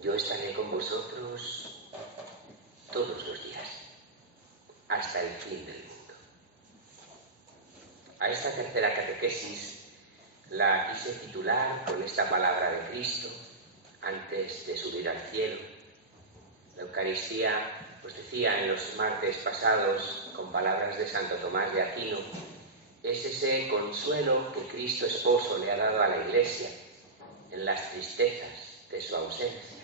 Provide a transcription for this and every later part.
Yo estaré con vosotros todos los días, hasta el fin del mundo. A esta tercera catequesis la quise titular con esta palabra de Cristo antes de subir al cielo. La Eucaristía, os decía en los martes pasados, con palabras de Santo Tomás de Aquino, es ese consuelo que Cristo Esposo le ha dado a la Iglesia en las tristezas de su ausencia.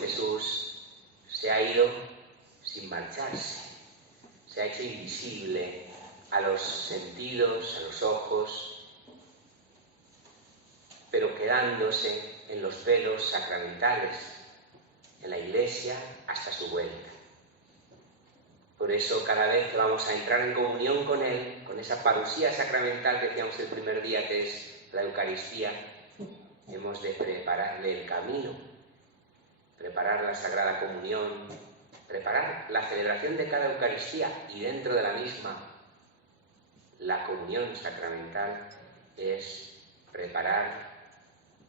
Jesús se ha ido sin marcharse, se ha hecho invisible a los sentidos, a los ojos, pero quedándose en los velos sacramentales, en la Iglesia hasta su vuelta. Por eso cada vez que vamos a entrar en comunión con Él, con esa parusía sacramental que decíamos el primer día, que es la Eucaristía, hemos de prepararle el camino, preparar la Sagrada Comunión, preparar la celebración de cada Eucaristía y dentro de la misma la comunión sacramental es preparar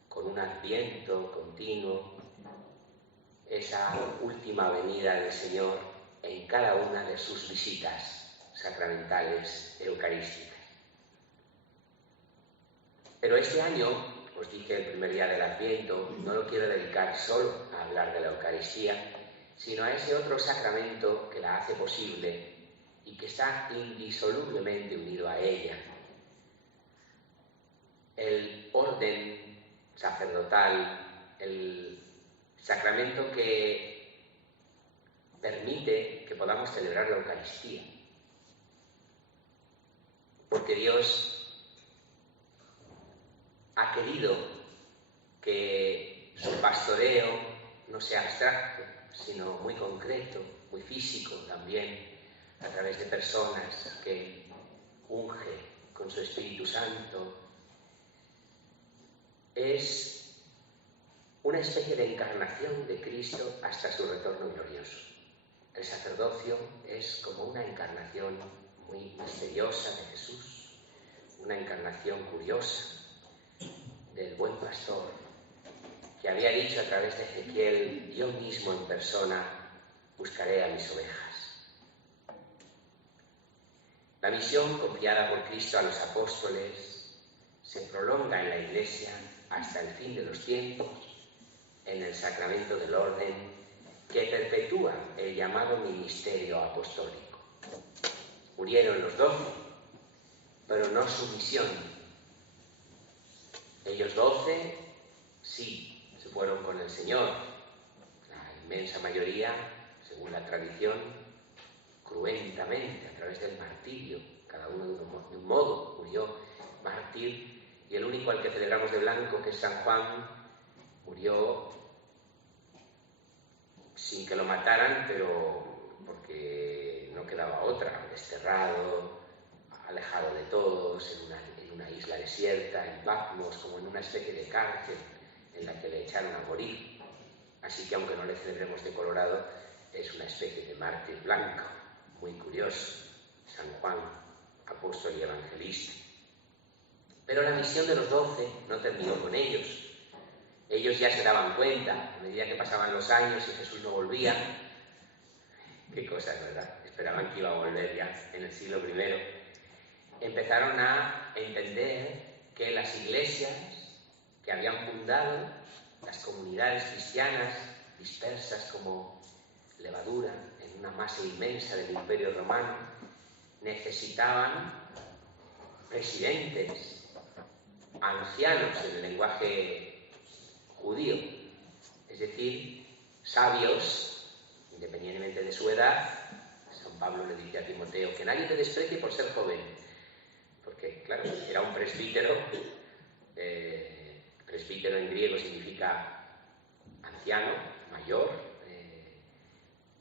con un adviento continuo esa última venida del Señor en cada una de sus visitas sacramentales eucarísticas. Pero este año, os dije el primer día del Adviento, no lo quiero dedicar solo a hablar de la Eucaristía, sino a ese otro sacramento que la hace posible y que está indisolublemente unido a ella. El orden sacerdotal, el sacramento que permite que podamos celebrar la Eucaristía. Porque Dios ha querido que su pastoreo no sea abstracto, sino muy concreto, muy físico también, a través de personas que unge con su Espíritu Santo. Es una especie de encarnación de Cristo hasta su retorno glorioso. El sacerdocio es como una encarnación muy misteriosa de Jesús, una encarnación curiosa del buen pastor, que había dicho a través de Ezequiel: yo mismo en persona buscaré a mis ovejas. La misión confiada por Cristo a los apóstoles se prolonga en la Iglesia hasta el fin de los tiempos, en el sacramento del orden, que perpetúa el llamado ministerio apostólico. Murieron los 12, pero no su misión. Ellos 12, sí, se fueron con el Señor. La inmensa mayoría, según la tradición, cruentamente, a través del martirio, cada uno de un modo murió mártir, y el único al que celebramos de blanco, que es San Juan, murió sin que lo mataran, pero porque no quedaba otra, desterrado, alejado de todos, en una isla desierta, en Patmos, como en una especie de cárcel en la que le echaron a morir. Así que aunque no le celebremos de colorado, es una especie de mártir blanco, muy curioso, San Juan, apóstol y evangelista. Pero la misión de los 12 no terminó con ellos. Ellos ya se daban cuenta, a medida que pasaban los años y Jesús no volvía. Qué cosas, ¿verdad? Esperaban que iba a volver ya en el siglo I. Empezaron a entender que las iglesias que habían fundado, las comunidades cristianas dispersas como levadura en una masa inmensa del Imperio Romano, necesitaban presidentes, ancianos en el lenguaje judío, es decir, sabios, independientemente de su edad. San Pablo le dice a Timoteo que nadie te desprecie por ser joven, porque, claro, era un presbítero. Presbítero en griego significa anciano, mayor,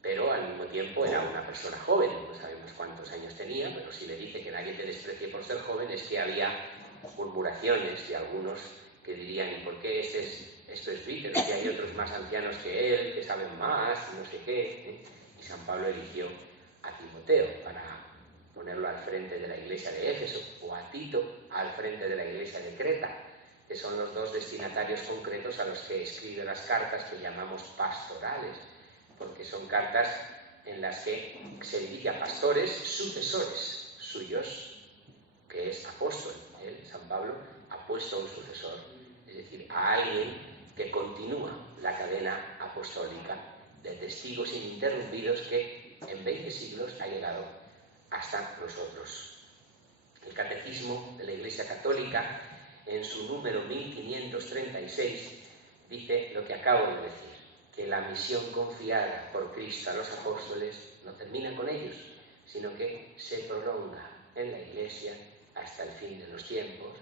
pero al mismo tiempo era una persona joven. No sabemos cuántos años tenía, pero si le dice que nadie te desprecie por ser joven, es que había murmuraciones de algunos que dirían: ¿y por qué este es presbítero? Que hay otros más ancianos que él, que saben más, y no sé qué. Y San Pablo eligió a Timoteo para ponerlo al frente de la iglesia de Éfeso, o a Tito al frente de la iglesia de Creta, que son los dos destinatarios concretos a los que escribe las cartas que llamamos pastorales, porque son cartas en las que se dirige a pastores sucesores suyos, que es apóstol. San Pablo ha puesto a un sucesor, es decir, a alguien que continúa la cadena apostólica de testigos ininterrumpidos que en 20 siglos ha llegado hasta nosotros. El Catecismo de la Iglesia Católica, en su número 1536, dice lo que acabo de decir, que la misión confiada por Cristo a los apóstoles no termina con ellos, sino que se prolonga en la Iglesia hasta el fin de los tiempos.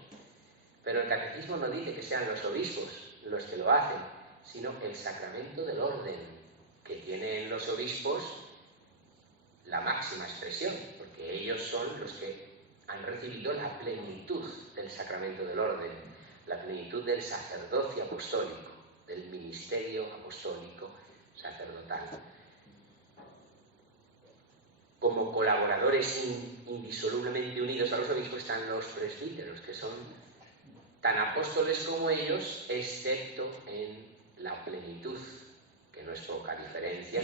Pero el Catecismo no dice que sean los obispos los que lo hacen, sino el sacramento del orden, que tienen los obispos la máxima expresión, porque ellos son los que han recibido la plenitud del sacramento del orden, la plenitud del sacerdocio apostólico, del ministerio apostólico sacerdotal. Como colaboradores indisolublemente unidos a los obispos están los presbíteros, que son tan apóstoles como ellos, excepto en la plenitud, que no es poca diferencia,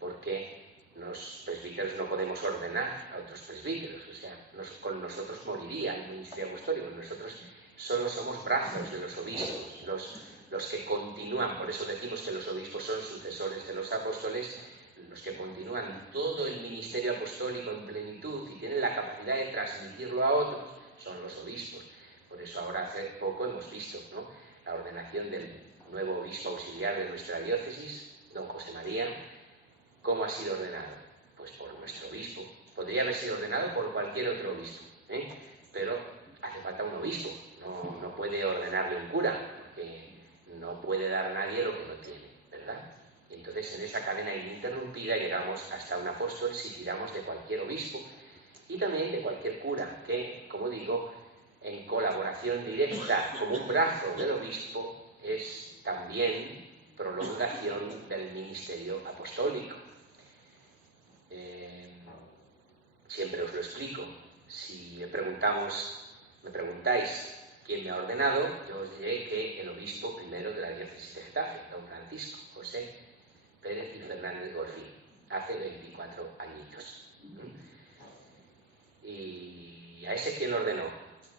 porque los presbíteros no podemos ordenar a otros presbíteros, o sea, con nosotros moriría el ministerio apostólico, nosotros solo somos brazos de los obispos, los que continúan, por eso decimos que los obispos son sucesores de los apóstoles, los que continúan todo el ministerio apostólico en plenitud y tienen la capacidad de transmitirlo a otros, son los obispos. Por eso ahora hace poco hemos visto, ¿no?, la ordenación del nuevo obispo auxiliar de nuestra diócesis, don José María. ¿Cómo ha sido ordenado? Pues por nuestro obispo. Podría haber sido ordenado por cualquier otro obispo, pero hace falta un obispo, no puede ordenarle un cura, porque no puede dar a nadie lo que no tiene, ¿verdad? Entonces, en esa cadena ininterrumpida llegamos hasta un apóstol si tiramos de cualquier obispo y también de cualquier cura, que, como digo, en colaboración directa como un brazo del obispo, es también prolongación del ministerio apostólico. Siempre os lo explico. Si me preguntáis quién me ha ordenado, yo os diré que el obispo primero de la diócesis de Getafe, don Francisco José Pérez y Fernández Gorfín, hace 24 añitos. ¿Y a ese quién lo ordenó?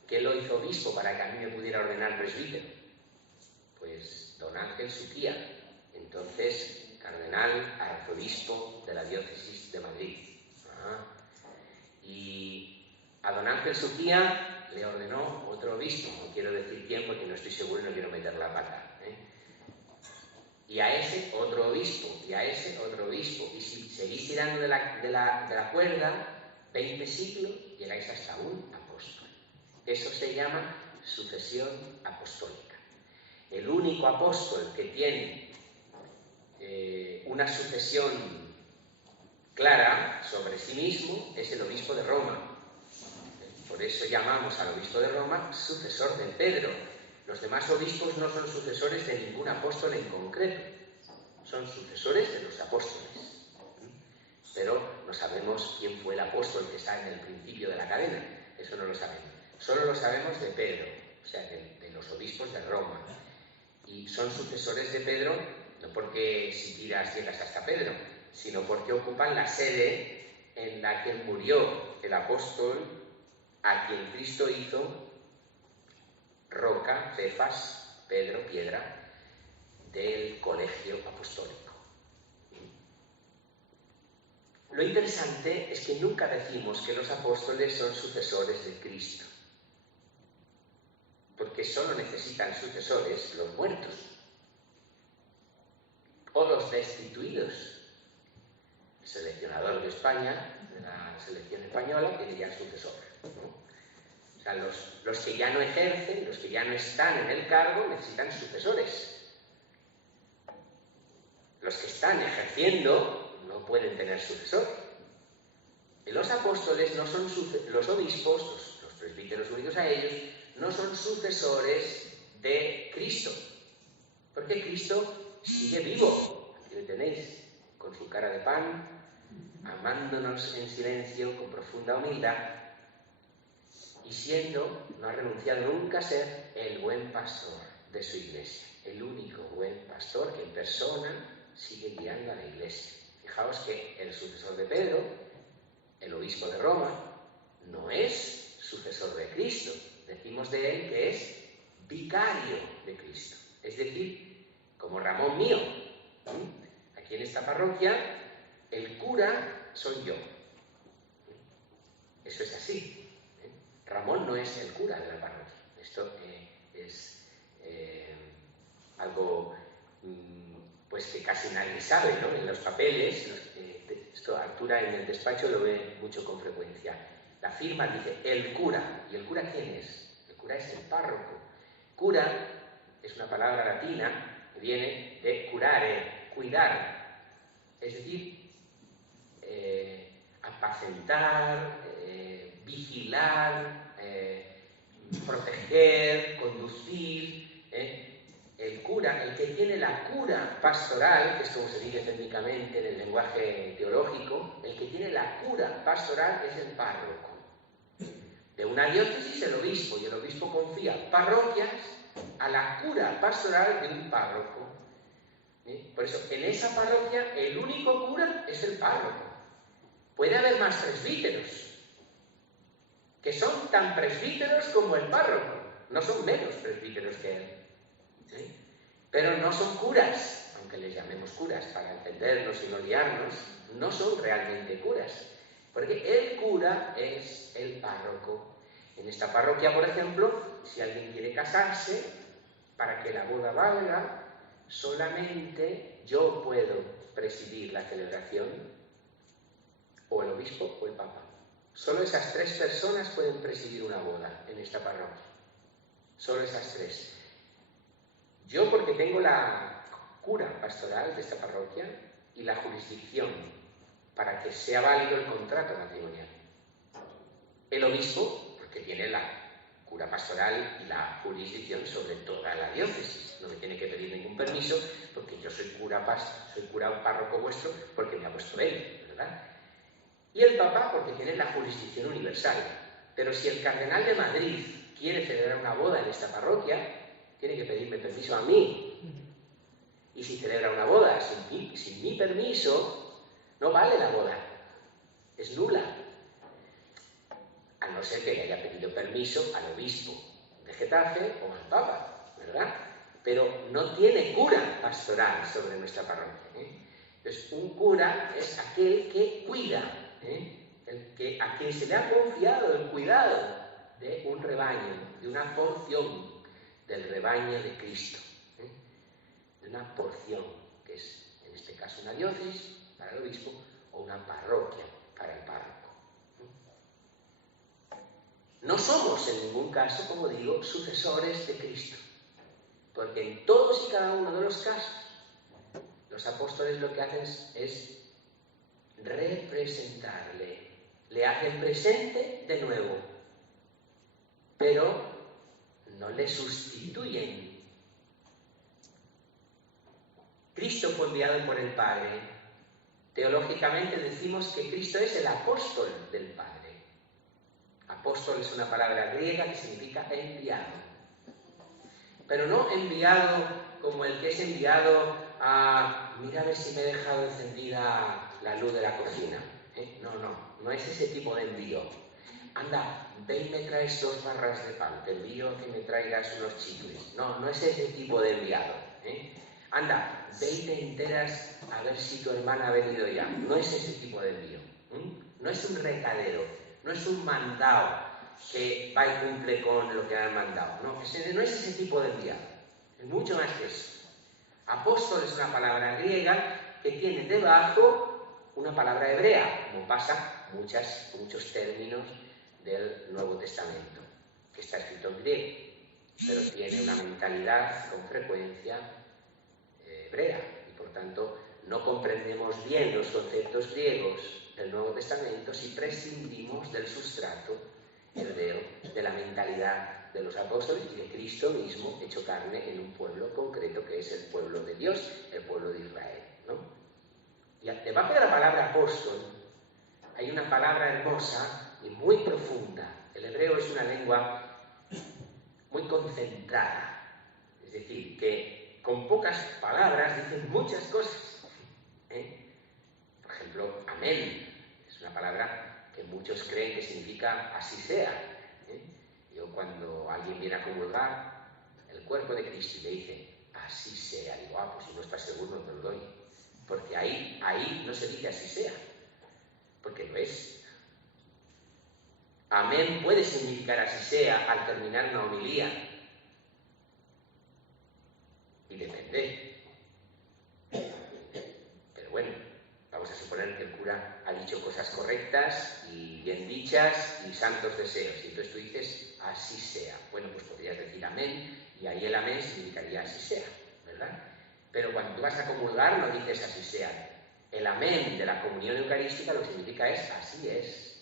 ¿Qué lo hizo obispo para que a mí me pudiera ordenar presbítero? Pues don Ángel Suquía, entonces cardenal arzobispo de la diócesis de Madrid. Y a don Ángel Suquía le ordenó otro obispo, no quiero decir quién porque no estoy seguro y no quiero meter la pata. Y a ese otro obispo, y a ese otro obispo. Y si seguís tirando de la cuerda, 20 siglos, llegáis hasta un apóstol. Eso se llama sucesión apostólica. El único apóstol que tiene una sucesión clara sobre sí mismo es el obispo de Roma. Por eso llamamos al obispo de Roma sucesor de Pedro. Los demás obispos no son sucesores de ningún apóstol en concreto, son sucesores de los apóstoles. Pero no sabemos quién fue el apóstol que está en el principio de la cadena, eso no lo sabemos. Solo lo sabemos de Pedro, o sea, de los obispos de Roma. Y son sucesores de Pedro, no porque si tiras llegas hasta Pedro, sino porque ocupan la sede en la que murió el apóstol a quien Cristo hizo roca, Cefas, Pedro, piedra, del colegio apostólico. Lo interesante es que nunca decimos que los apóstoles son sucesores de Cristo, porque solo necesitan sucesores los muertos o los destituidos. El seleccionador de España, de la selección española, tiene ya sucesor, ¿no? O sea, los que ya no ejercen, los que ya no están en el cargo, necesitan sucesores. Los que están ejerciendo no pueden tener sucesor. Y los apóstoles no son los obispos, los presbíteros unidos a ellos, no son sucesores de Cristo. Porque Cristo sigue vivo. Aquí le tenéis, con su cara de pan, amándonos en silencio, con profunda humildad. no ha renunciado nunca a ser el buen pastor de su iglesia, el único buen pastor que en persona sigue guiando a la iglesia. Fijaos que el sucesor de Pedro, el obispo de Roma, no es sucesor de Cristo. Decimos de él que es vicario de Cristo. Es decir, como Ramón mío. Aquí en esta parroquia, el cura soy yo. Eso es así. Ramón no es el cura de la parroquia. Esto es algo pues que casi nadie sabe, ¿no? En los papeles, esto Artura en el despacho lo ve mucho con frecuencia. La firma dice el cura. ¿Y el cura quién es? El cura es el párroco. Cura es una palabra latina que viene de curare, cuidar. Es decir, apacentar, vigilar, proteger, conducir. El cura, el que tiene la cura pastoral, que es como se dice técnicamente en el lenguaje teológico, el que tiene la cura pastoral es el párroco. De una diócesis el obispo, y el obispo confía parroquias a la cura pastoral de un párroco. Por eso, en esa parroquia el único cura es el párroco. Puede haber más presbíteros, que son tan presbíteros como el párroco, no son menos presbíteros que él. ¿Sí? Pero no son curas, aunque les llamemos curas para entendernos y no liarnos, no son realmente curas, porque el cura es el párroco. En esta parroquia, por ejemplo, si alguien quiere casarse, para que la boda valga, solamente yo puedo presidir la celebración, o el obispo o el papa. Solo esas tres personas pueden presidir una boda en esta parroquia. Solo esas tres. Yo porque tengo la cura pastoral de esta parroquia y la jurisdicción para que sea válido el contrato matrimonial. El obispo porque tiene la cura pastoral y la jurisdicción sobre toda la diócesis. No me tiene que pedir ningún permiso porque yo soy cura párroco vuestro porque me ha puesto él, ¿verdad? Y el Papa porque tiene la jurisdicción universal. Pero si el cardenal de Madrid quiere celebrar una boda en esta parroquia, tiene que pedirme permiso a mí. Y si celebra una boda sin mi permiso, no vale la boda. Es nula. A no ser que le haya pedido permiso al obispo de Getafe o al Papa, ¿verdad? Pero no tiene cura pastoral sobre nuestra parroquia. Entonces, un cura es aquel que cuida, a quien se le ha confiado el cuidado de un rebaño, de una porción del rebaño de Cristo, de una porción, que es en este caso una diócesis para el obispo o una parroquia para el párroco. No somos en ningún caso, como digo, sucesores de Cristo, porque en todos y cada uno de los casos los apóstoles lo que hacen es representarle, le hacen presente de nuevo, pero no le sustituyen. Cristo fue enviado por el Padre. Teológicamente decimos que Cristo es el apóstol del Padre. Apóstol es una palabra griega que significa enviado. Pero no enviado como el que es enviado a mira a ver si me he dejado encendida la luz de la cocina. No es ese tipo de envío. Anda, ve y me traes 2 barras de pan, te envío que me traigas unos chicles. No es ese tipo de enviado. Anda, ve y te enteras a ver si tu hermana ha venido ya. No es ese tipo de envío. No es un recadero, no es un mandado que va y cumple con lo que han mandado. No es ese tipo de enviado. Es mucho más que eso. Apóstol es una palabra griega que tiene debajo una palabra hebrea, como pasa muchos términos del Nuevo Testamento, que está escrito en griego, pero tiene una mentalidad con frecuencia hebrea y por tanto no comprendemos bien los conceptos griegos del Nuevo Testamento si prescindimos del sustrato hebreo, de la mentalidad de los apóstoles y de Cristo mismo hecho carne en un pueblo concreto que es el pueblo de Dios, el pueblo de Israel, ¿no? Y debajo de la palabra apóstol hay una palabra hermosa y muy profunda. El hebreo es una lengua muy concentrada, es decir, que con pocas palabras dicen muchas cosas. Por ejemplo, amén es una palabra que muchos creen que significa así sea. Yo cuando alguien viene a comulgar el cuerpo de Cristo y le dice así sea, digo, pues si no estás seguro no te lo doy, porque ahí no se dice así sea, porque lo es. Amén puede significar así sea al terminar una homilía. Y depende. Pero bueno, vamos a suponer que el cura ha dicho cosas correctas y bien dichas y santos deseos. Y entonces tú dices así sea. Bueno, pues podrías decir amén y ahí el amén significaría así sea, ¿verdad? Pero cuando tú vas a comulgar no dices así sea. El amén de la comunión eucarística lo que significa es así es,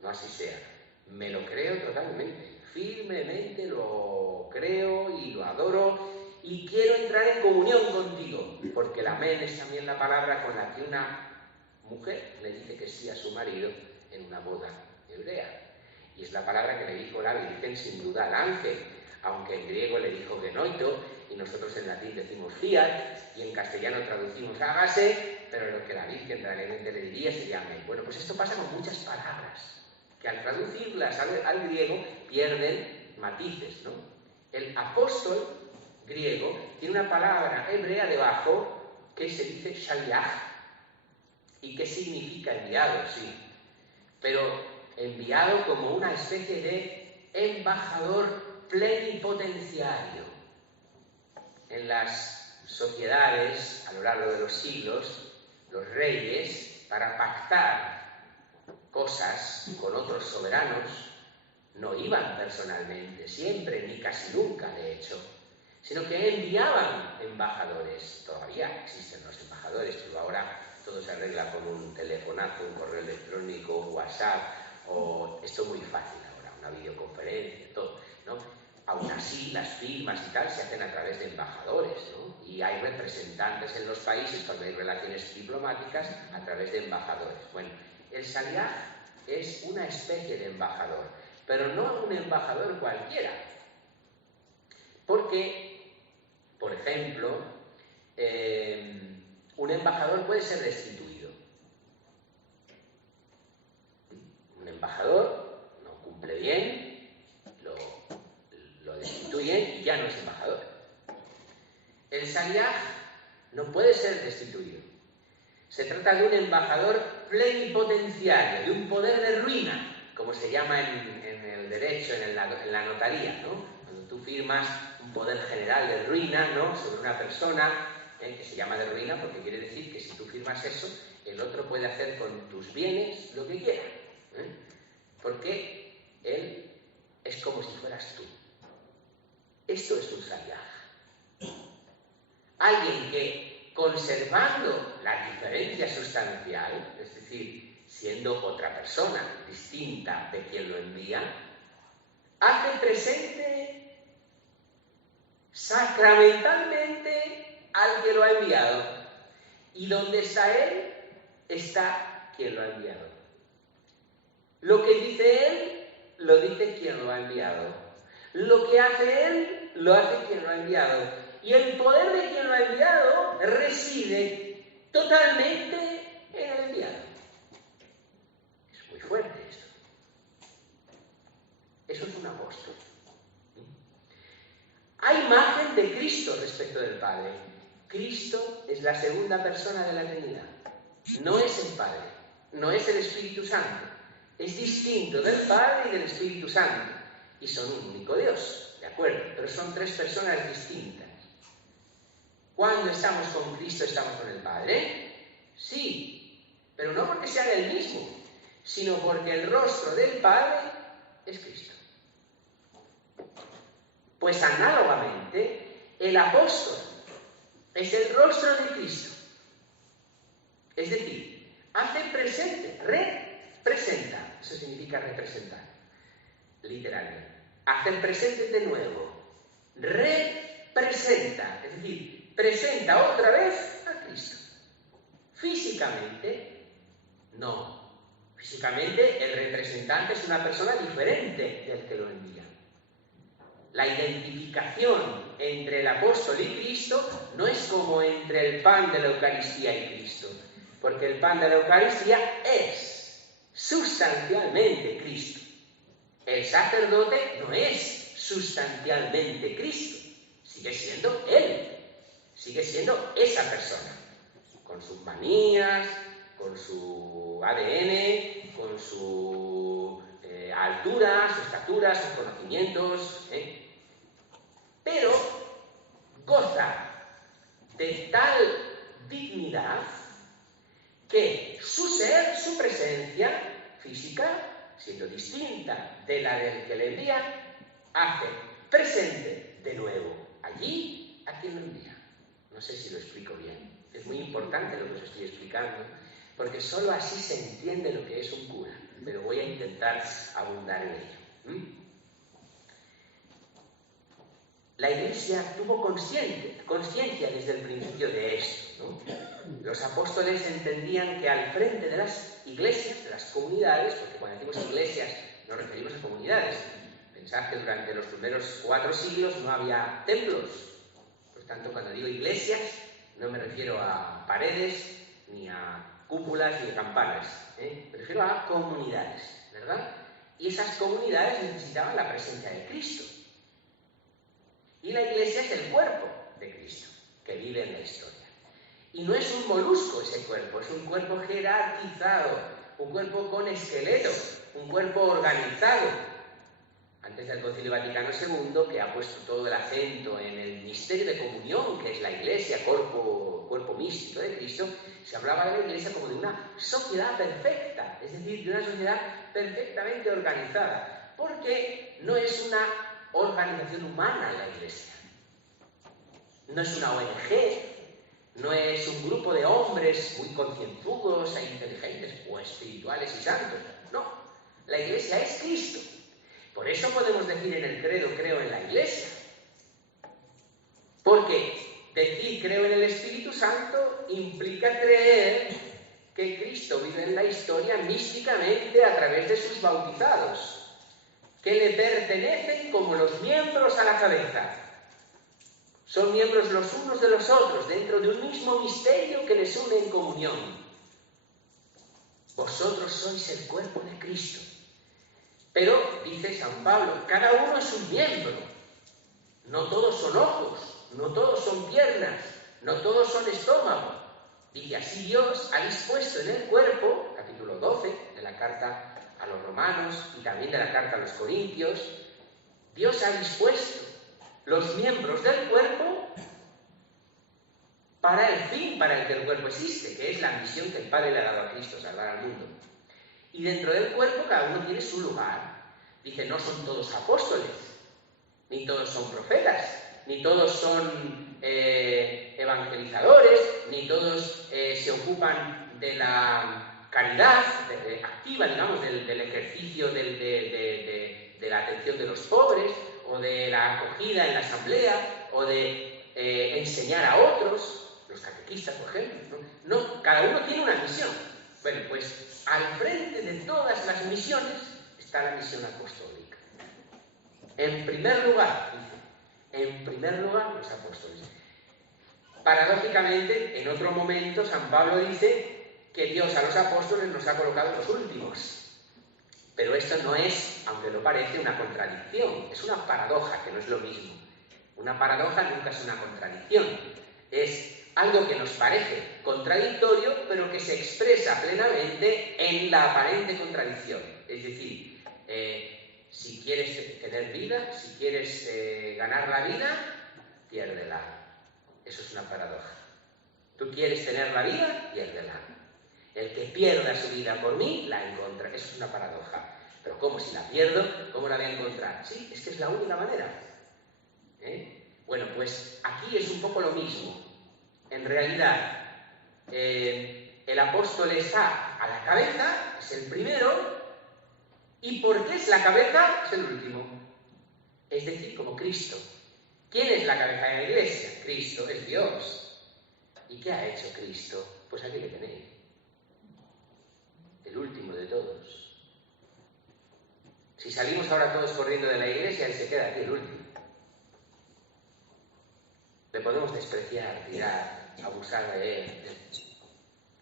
no así sea. Me lo creo totalmente, firmemente lo creo y lo adoro y quiero entrar en comunión contigo, porque el amén es también la palabra con la que una mujer le dice que sí a su marido en una boda hebrea. Y es la palabra que le dijo la Virgen sin duda al ángel, aunque en griego le dijo genoito y nosotros en latín decimos fiat y en castellano traducimos hágase, pero lo que la Virgen realmente le diría sería amén. Bueno, pues esto pasa con muchas palabras, que al traducirlas al griego pierden matices, ¿no? El apóstol griego tiene una palabra hebrea debajo que se dice shaliach y que significa enviado, sí, pero enviado como una especie de embajador plenipotenciario. En las sociedades a lo largo de los siglos, los reyes, para pactar cosas con otros soberanos, no iban personalmente, siempre, ni casi nunca, de hecho, sino que enviaban embajadores. Todavía existen los embajadores, pero ahora todo se arregla con un telefonazo, un correo electrónico, un WhatsApp, o esto es muy fácil ahora, una videoconferencia, todo, ¿no? Aún así, las firmas y tal se hacen a través de embajadores, ¿no? Y hay representantes en los países cuando hay relaciones diplomáticas a través de embajadores. Bueno, el shaliach es una especie de embajador, pero no un embajador cualquiera. Porque, por ejemplo, un embajador puede ser destituido. Un embajador no cumple bien, lo destituyen y ya no es embajador. El shaliach no puede ser destituido. Se trata de un embajador plenipotenciario, de un poder de ruina, como se llama en el derecho, en la notaría, ¿no? Cuando tú firmas un poder general de ruina, ¿no?, sobre una persona, que se llama de ruina porque quiere decir que si tú firmas eso, el otro puede hacer con tus bienes lo que quiera, porque él es como si fueras tú. Esto es un shaliach. Alguien que, conservando la diferencia sustancial, es decir, siendo otra persona distinta de quien lo envía, hace presente sacramentalmente al que lo ha enviado. Y donde está él, está quien lo ha enviado. Lo que dice él, lo dice quien lo ha enviado. Lo que hace él, lo hace quien lo ha enviado. Y el poder de quien lo ha enviado reside totalmente en el enviado. Es muy fuerte esto. Eso es un apóstol. Hay imagen de Cristo respecto del Padre. Cristo es la segunda persona de la Trinidad. No es el Padre, no es el Espíritu Santo. Es distinto del Padre y del Espíritu Santo. Y son un único Dios, ¿de acuerdo? Pero son tres personas distintas. Cuando estamos con Cristo, estamos con el Padre. Sí, pero no porque sean el mismo, sino porque el rostro del Padre es Cristo. Pues análogamente, el apóstol es el rostro de Cristo. Es decir, hace presente, representa, eso significa representar, literalmente. Hace presente de nuevo, representa, es decir, presenta otra vez a Cristo. Físicamente, no. Físicamente, el representante es una persona diferente del que lo envía. La identificación entre el apóstol y Cristo no es como entre el pan de la Eucaristía y Cristo, porque el pan de la Eucaristía es sustancialmente Cristo. El sacerdote no es sustancialmente Cristo, sigue siendo Él, sigue siendo esa persona, con sus manías, con su ADN, con su altura, su estatura, sus conocimientos, pero goza de tal dignidad que su ser, su presencia física, siendo distinta de la del que le envía, hace presente de nuevo allí a quien lo envía. No sé si lo explico bien. Es muy importante lo que os estoy explicando, porque sólo así se entiende lo que es un cura, pero voy a intentar abundar en ello. La Iglesia tuvo conciencia desde el principio de esto, ¿no? Los apóstoles entendían que al frente de las iglesias, de las comunidades, porque cuando decimos iglesias nos referimos a comunidades, pensad que durante los primeros 4 siglos no había templos. Por tanto, cuando digo iglesias, no me refiero a paredes, ni a cúpulas, ni a campanas. Me refiero a comunidades, ¿verdad? Y esas comunidades necesitaban la presencia de Cristo. Y la Iglesia es el cuerpo de Cristo, que vive en la historia. Y no es un molusco ese cuerpo, es un cuerpo jerarquizado, un cuerpo con esqueleto, un cuerpo organizado. Antes del Concilio Vaticano II, que ha puesto todo el acento en el misterio de comunión, que es la Iglesia, cuerpo místico de Cristo, se hablaba de la Iglesia como de una sociedad perfecta, es decir, de una sociedad perfectamente organizada, porque no es una organización humana la Iglesia. No es una ONG, no es un grupo de hombres muy concienzudos e inteligentes, o espirituales y santos. No, la Iglesia es Cristo. Por eso podemos decir en el credo, creo en la Iglesia. Porque decir creo en el Espíritu Santo implica creer que Cristo vive en la historia místicamente a través de sus bautizados, que le pertenecen como los miembros a la cabeza. Son miembros los unos de los otros, dentro de un mismo misterio que les une en comunión. Vosotros sois el cuerpo de Cristo. Pero, dice San Pablo, cada uno es un miembro. No todos son ojos, no todos son piernas, no todos son estómago. Dice, así Dios ha dispuesto en el cuerpo, capítulo 12 de la carta a los romanos y también de la carta a los corintios, Dios ha dispuesto los miembros del cuerpo para el fin para el que el cuerpo existe, que es la misión que el Padre le ha dado a Cristo, salvar al mundo. Y dentro del cuerpo cada uno tiene su lugar. Dice, no son todos apóstoles, ni todos son profetas, ni todos son evangelizadores, ni todos se ocupan de la caridad activa, digamos, del ejercicio de la atención de los pobres, o de la acogida en la asamblea, o de enseñar a otros, los catequistas, por ejemplo. No, cada uno tiene una misión. Bueno, pues al frente de todas las misiones está la misión apostólica. En primer lugar, los apóstoles. Paradójicamente, en otro momento, San Pablo dice que Dios a los apóstoles nos ha colocado los últimos. Pero esto no es, aunque lo parece, una contradicción, es una paradoja, que no es lo mismo. Una paradoja nunca es una contradicción. Es algo que nos parece contradictorio, pero que se expresa plenamente en la aparente contradicción. Es decir, si quieres tener vida, si quieres ganar la vida, piérdela. Eso es una paradoja. Tú quieres tener la vida, piérdela. El que pierda su vida por mí, la encontrará. Eso es una paradoja. Pero ¿cómo? Si la pierdo, ¿cómo la voy a encontrar? Sí, es que es la única manera. Bueno, pues aquí es un poco lo mismo. En realidad, el apóstol está a la cabeza, es el primero, y porque es la cabeza, es el último. Es decir, como Cristo. ¿Quién es la cabeza de la Iglesia? Cristo, es Dios. ¿Y qué ha hecho Cristo? Pues aquí le tenéis. el último de todos. Si salimos ahora todos corriendo de la iglesia, él se queda aquí, el último. Le podemos despreciar, tirar, abusar de él.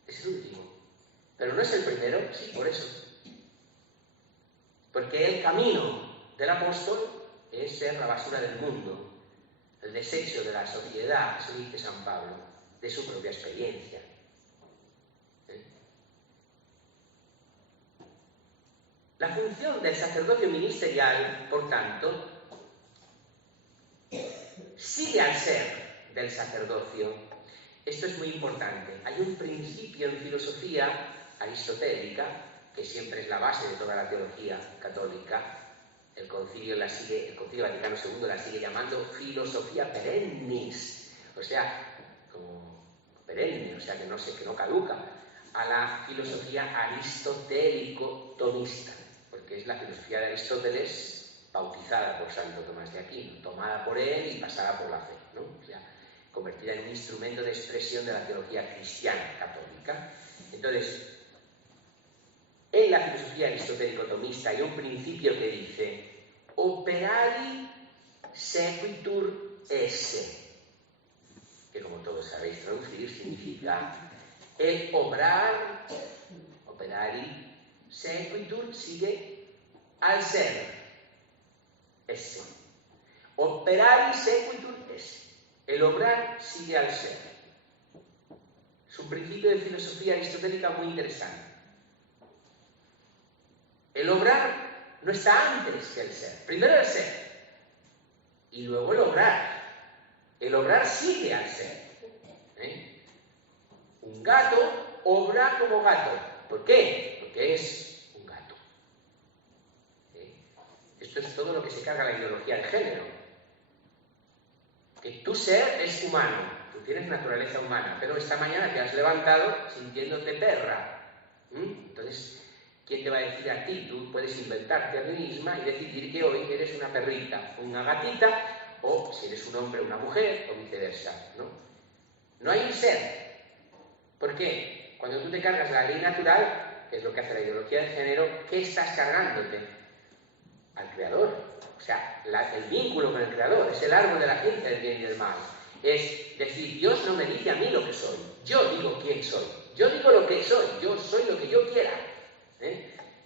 Es el último. Pero no es el primero, sí, por eso. Porque el camino del apóstol es ser la basura del mundo, el desecho de la sociedad, eso dice San Pablo, de su propia experiencia. La función del sacerdocio ministerial, por tanto, sigue al ser del sacerdocio. Esto es muy importante. Hay un principio en filosofía aristotélica, que siempre es la base de toda la teología católica. El Concilio Vaticano II la sigue llamando filosofía perennis, o sea, como perenne, o sea, que no caduca, a la filosofía aristotélico-tomista, porque es la filosofía de Aristóteles bautizada por Santo Tomás de Aquino, tomada por él y pasada por la fe, ¿no? O sea, convertida en un instrumento de expresión de la teología cristiana católica. Entonces, en la filosofía aristotélico-tomista hay un principio que dice operari sequitur esse, que como todos sabéis traducir significa el obrar, operari sequitur sigue al ser, esse. Operari sequitur esse. El obrar sigue al ser. Es un principio de filosofía aristotélica muy interesante. El obrar no está antes que el ser. Primero el ser y luego el obrar. El obrar sigue al ser. Un gato obra como gato. ¿Por qué? Porque es un gato. Esto es todo lo que se carga la ideología de género. Que tu ser es humano, tú tienes naturaleza humana, pero esta mañana te has levantado sintiéndote perra. Entonces, ¿quién te va a decir a ti? Tú puedes inventarte a ti misma y decidir que hoy eres una perrita, una gatita, o si eres un hombre, una mujer, o viceversa, ¿no? No hay un ser. ¿Por qué? Cuando tú te cargas la ley natural, que es lo que hace la ideología de género, ¿qué estás cargándote? Al Creador. O sea, el vínculo con el Creador, es el árbol de la ciencia del bien y del mal. Es decir, Dios no me dice a mí lo que soy, yo digo quién soy, yo digo lo que soy lo que yo quiera.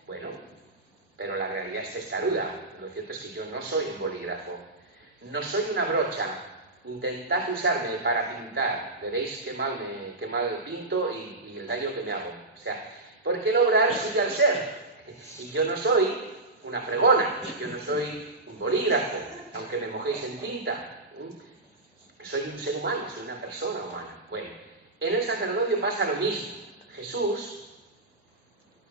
Bueno, pero la realidad es testaruda. Lo cierto es que yo no soy un bolígrafo, no soy una brocha. Intentad usarme para pintar, veréis qué mal pinto y el daño que me hago. O sea, porque el obrar sigue al ser. Y yo no soy una fregona, yo no soy un bolígrafo, aunque me mojéis en tinta. Soy un ser humano, soy una persona humana. Bueno, en el sacerdocio pasa lo mismo. Jesús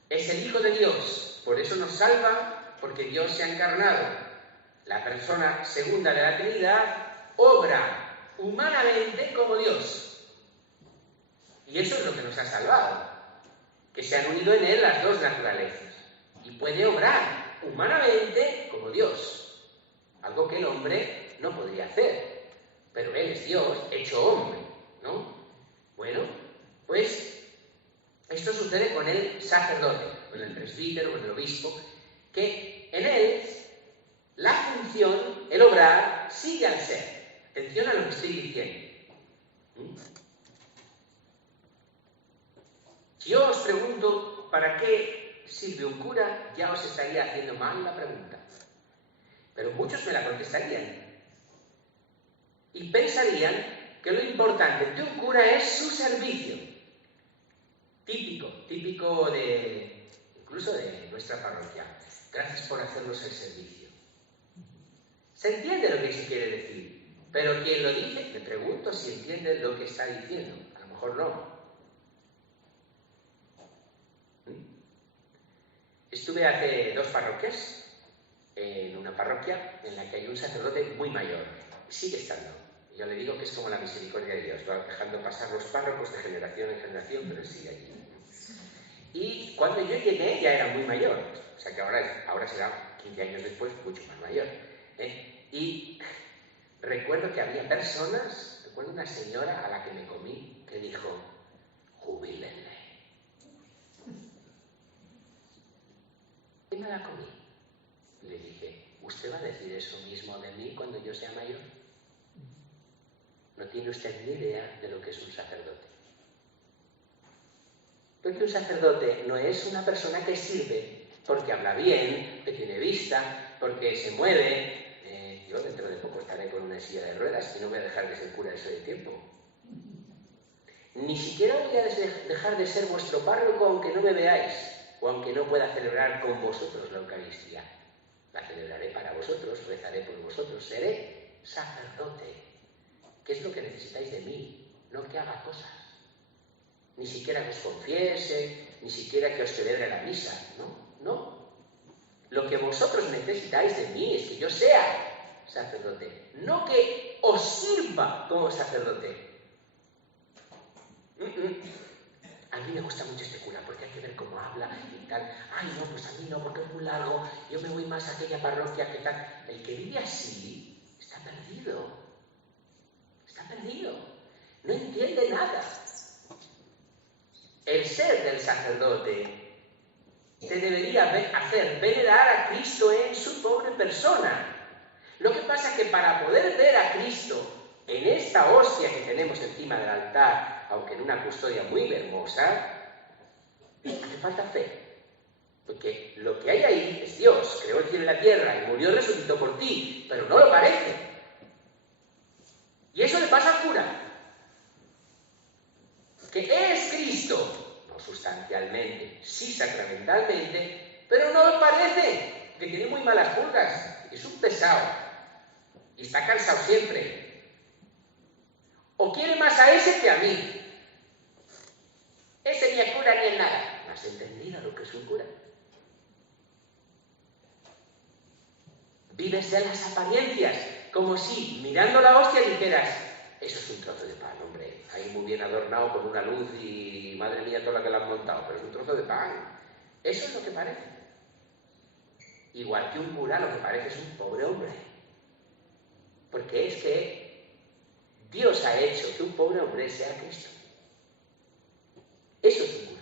es el Hijo de Dios, por eso nos salva, porque Dios se ha encarnado. La persona segunda de la Trinidad obra humanamente como Dios. Y eso es lo que nos ha salvado, que se han unido en él las dos naturalezas. Y puede obrar humanamente como Dios, algo que el hombre no podría hacer, pero él es Dios hecho hombre, ¿no? Bueno, pues esto sucede con el sacerdote, con el presbítero, con el obispo, que en él la función, el obrar, sigue al ser. Atención a lo que estoy diciendo. Si yo os pregunto ¿para qué sirve un cura?, ya os estaría haciendo mal la pregunta. Pero muchos me la contestarían. Y pensarían que lo importante de un cura es su servicio. Típico incluso de nuestra parroquia. Gracias por hacernos el servicio. Se entiende lo que se quiere decir, pero quien lo dice, me pregunto si entiende lo que está diciendo. A lo mejor no. Estuve hace 2 parroquias, en una parroquia en la que hay un sacerdote muy mayor, sigue estando. Yo le digo que es como la misericordia de Dios, va dejando pasar los párrocos de generación en generación, pero él sigue allí. Y cuando yo llegué ya era muy mayor, o sea que ahora será 15 años después mucho más mayor. Y recuerdo que había personas, recuerdo una señora a la que me comí que dijo, jubílenle. me la comí. Le dije, ¿usted va a decir eso mismo de mí cuando yo sea mayor? No tiene usted ni idea de lo que es un sacerdote. Porque un sacerdote no es una persona que sirve porque habla bien, que tiene vista, porque se mueve. Yo dentro de poco estaré con una silla de ruedas y no voy a dejar de ser cura ese tiempo. Ni siquiera voy a dejar de ser vuestro párroco aunque no me veáis o aunque no pueda celebrar con vosotros la Eucaristía. La celebraré para vosotros, rezaré por vosotros, seré sacerdote. ¿Qué es lo que necesitáis de mí? No que haga cosas. Ni siquiera que os confiese, ni siquiera que os celebre la misa. No. Lo que vosotros necesitáis de mí es que yo sea sacerdote, no que os sirva como sacerdote. A mí me gusta mucho este cura porque hay que ver cómo habla y tal. Ay, no, pues a mí no, porque es muy largo. Yo me voy más a aquella parroquia que tal. El que vive así está perdido. Está perdido. No entiende nada. El ser del sacerdote te debería hacer venerar a Cristo en su pobre persona. Lo que pasa es que para poder ver a Cristo en esta hostia que tenemos encima del altar, aunque en una custodia muy hermosa, hace falta fe. Porque lo que hay ahí es Dios, creó el cielo y la tierra y murió y resucitó por ti, pero no lo parece. Y eso le pasa al cura. Que es Cristo, no sustancialmente, sí sacramentalmente, pero no lo parece, que tiene muy malas pulgas, es un pesado. Y está cansado siempre. O quiere más a ese que a mí. Ese ni es cura ni es nada. ¿No has entendido lo que es un cura? Vives de las apariencias, como si mirando la hostia dijeras, eso es un trozo de pan, hombre, ahí muy bien adornado con una luz y madre mía toda la que la han montado, pero es un trozo de pan. Eso es lo que parece. Igual que un cura lo que parece es un pobre hombre. Porque es que Dios ha hecho que un pobre hombre sea Cristo. Eso es un cura.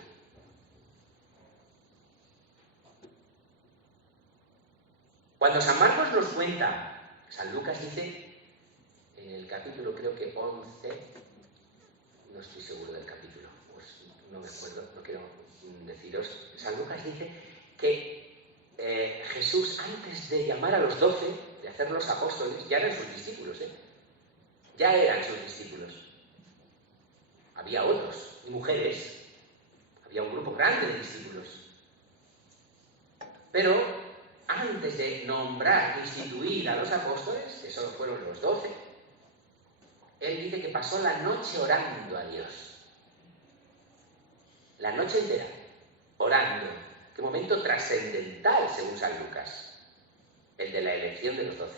Cuando San Marcos nos cuenta, San Lucas dice, en el capítulo creo que 11, no estoy seguro del capítulo, pues no me acuerdo, no quiero deciros, San Lucas dice que Jesús, antes de llamar a los 12, de hacerlos apóstoles, ya eran sus discípulos, ya eran sus discípulos. Había otros, y mujeres, había un grupo grande de discípulos. Pero antes de nombrar, instituir a los apóstoles, que solo fueron los 12, él dice que pasó la noche orando a Dios. La noche entera, orando. Qué momento trascendental, según San Lucas, el de la elección de los 12.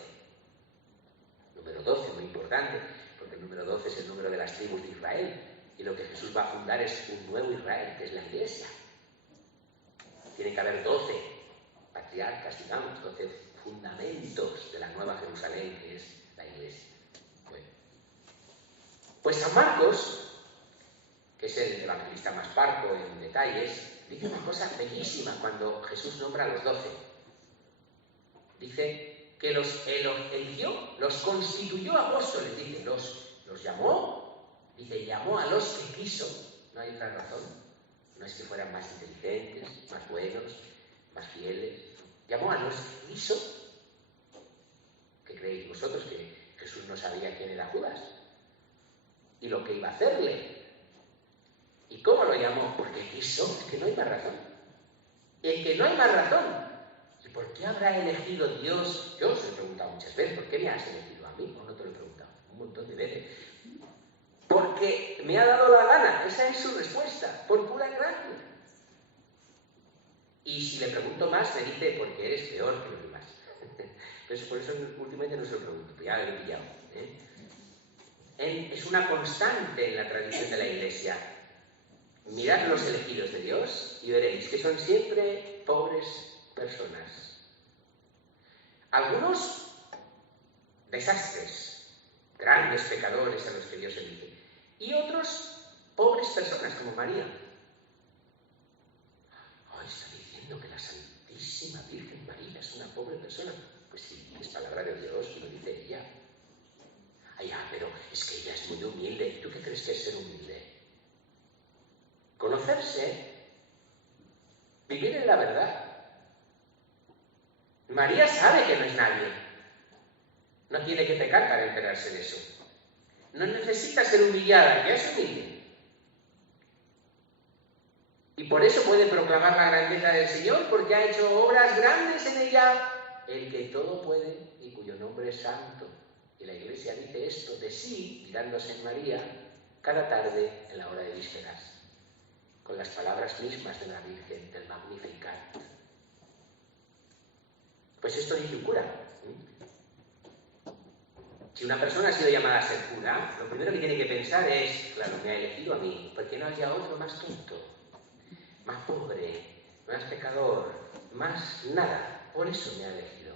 Número 12, muy importante, porque el número 12 es el número de las tribus de Israel, y lo que Jesús va a fundar es un nuevo Israel, que es la Iglesia. Tiene que haber 12 patriarcas, digamos, 12 fundamentos de la nueva Jerusalén, que es la Iglesia. Bueno. Pues San Marcos, que es el evangelista más parco en detalles, dice una cosa bellísima cuando Jesús nombra a los 12. Dice que los eligió, los constituyó apóstoles, dice, los llamó, dice, llamó a los que quiso. No hay otra razón. No es que fueran más inteligentes, más buenos, más fieles. Llamó a los que quiso. ¿Qué creéis vosotros? Que Jesús no sabía quién era Judas y lo que iba a hacerle. ¿Y cómo lo llamó? Porque quiso, es que no hay más razón. Es que no hay más razón. ¿Y por qué habrá elegido Dios? Yo os he preguntado muchas veces, ¿por qué me has elegido a mí? ¿O no te lo he preguntado? Un montón de veces. Porque me ha dado la gana, esa es su respuesta, por pura gracia. Y si le pregunto más, me dice, porque eres peor que los demás. Entonces, por eso últimamente no se lo pregunto, ya lo he pillado. Es una constante en la tradición de la Iglesia. Mirad los elegidos de Dios y veréis que son siempre pobres personas. Algunos desastres, grandes pecadores a los que Dios elige. Y otros pobres personas como María. Ay, está diciendo que la Santísima Virgen de persona. Pues sí, es palabra de Dios, lo dice ella. Ay, pero es que ella es muy humilde. ¿Tú qué crees que es ser humilde? Conocerse, vivir en la verdad. María sabe que no es nadie. No tiene que pecar para enterarse de eso. No necesita ser humillada, ya es humilde. Y por eso puede proclamar la grandeza del Señor, porque ha hecho obras grandes en ella, el que todo puede y cuyo nombre es santo. Y la Iglesia dice esto de sí, mirándose en María, cada tarde en la hora de vísperas, con las palabras mismas de la Virgen, del Magnificat. Pues esto dice un cura. Si una persona ha sido llamada a ser cura, lo primero que tiene que pensar es, claro, me ha elegido a mí, porque no haya otro más tonto, más pobre, más pecador, más nada. Por eso me ha elegido.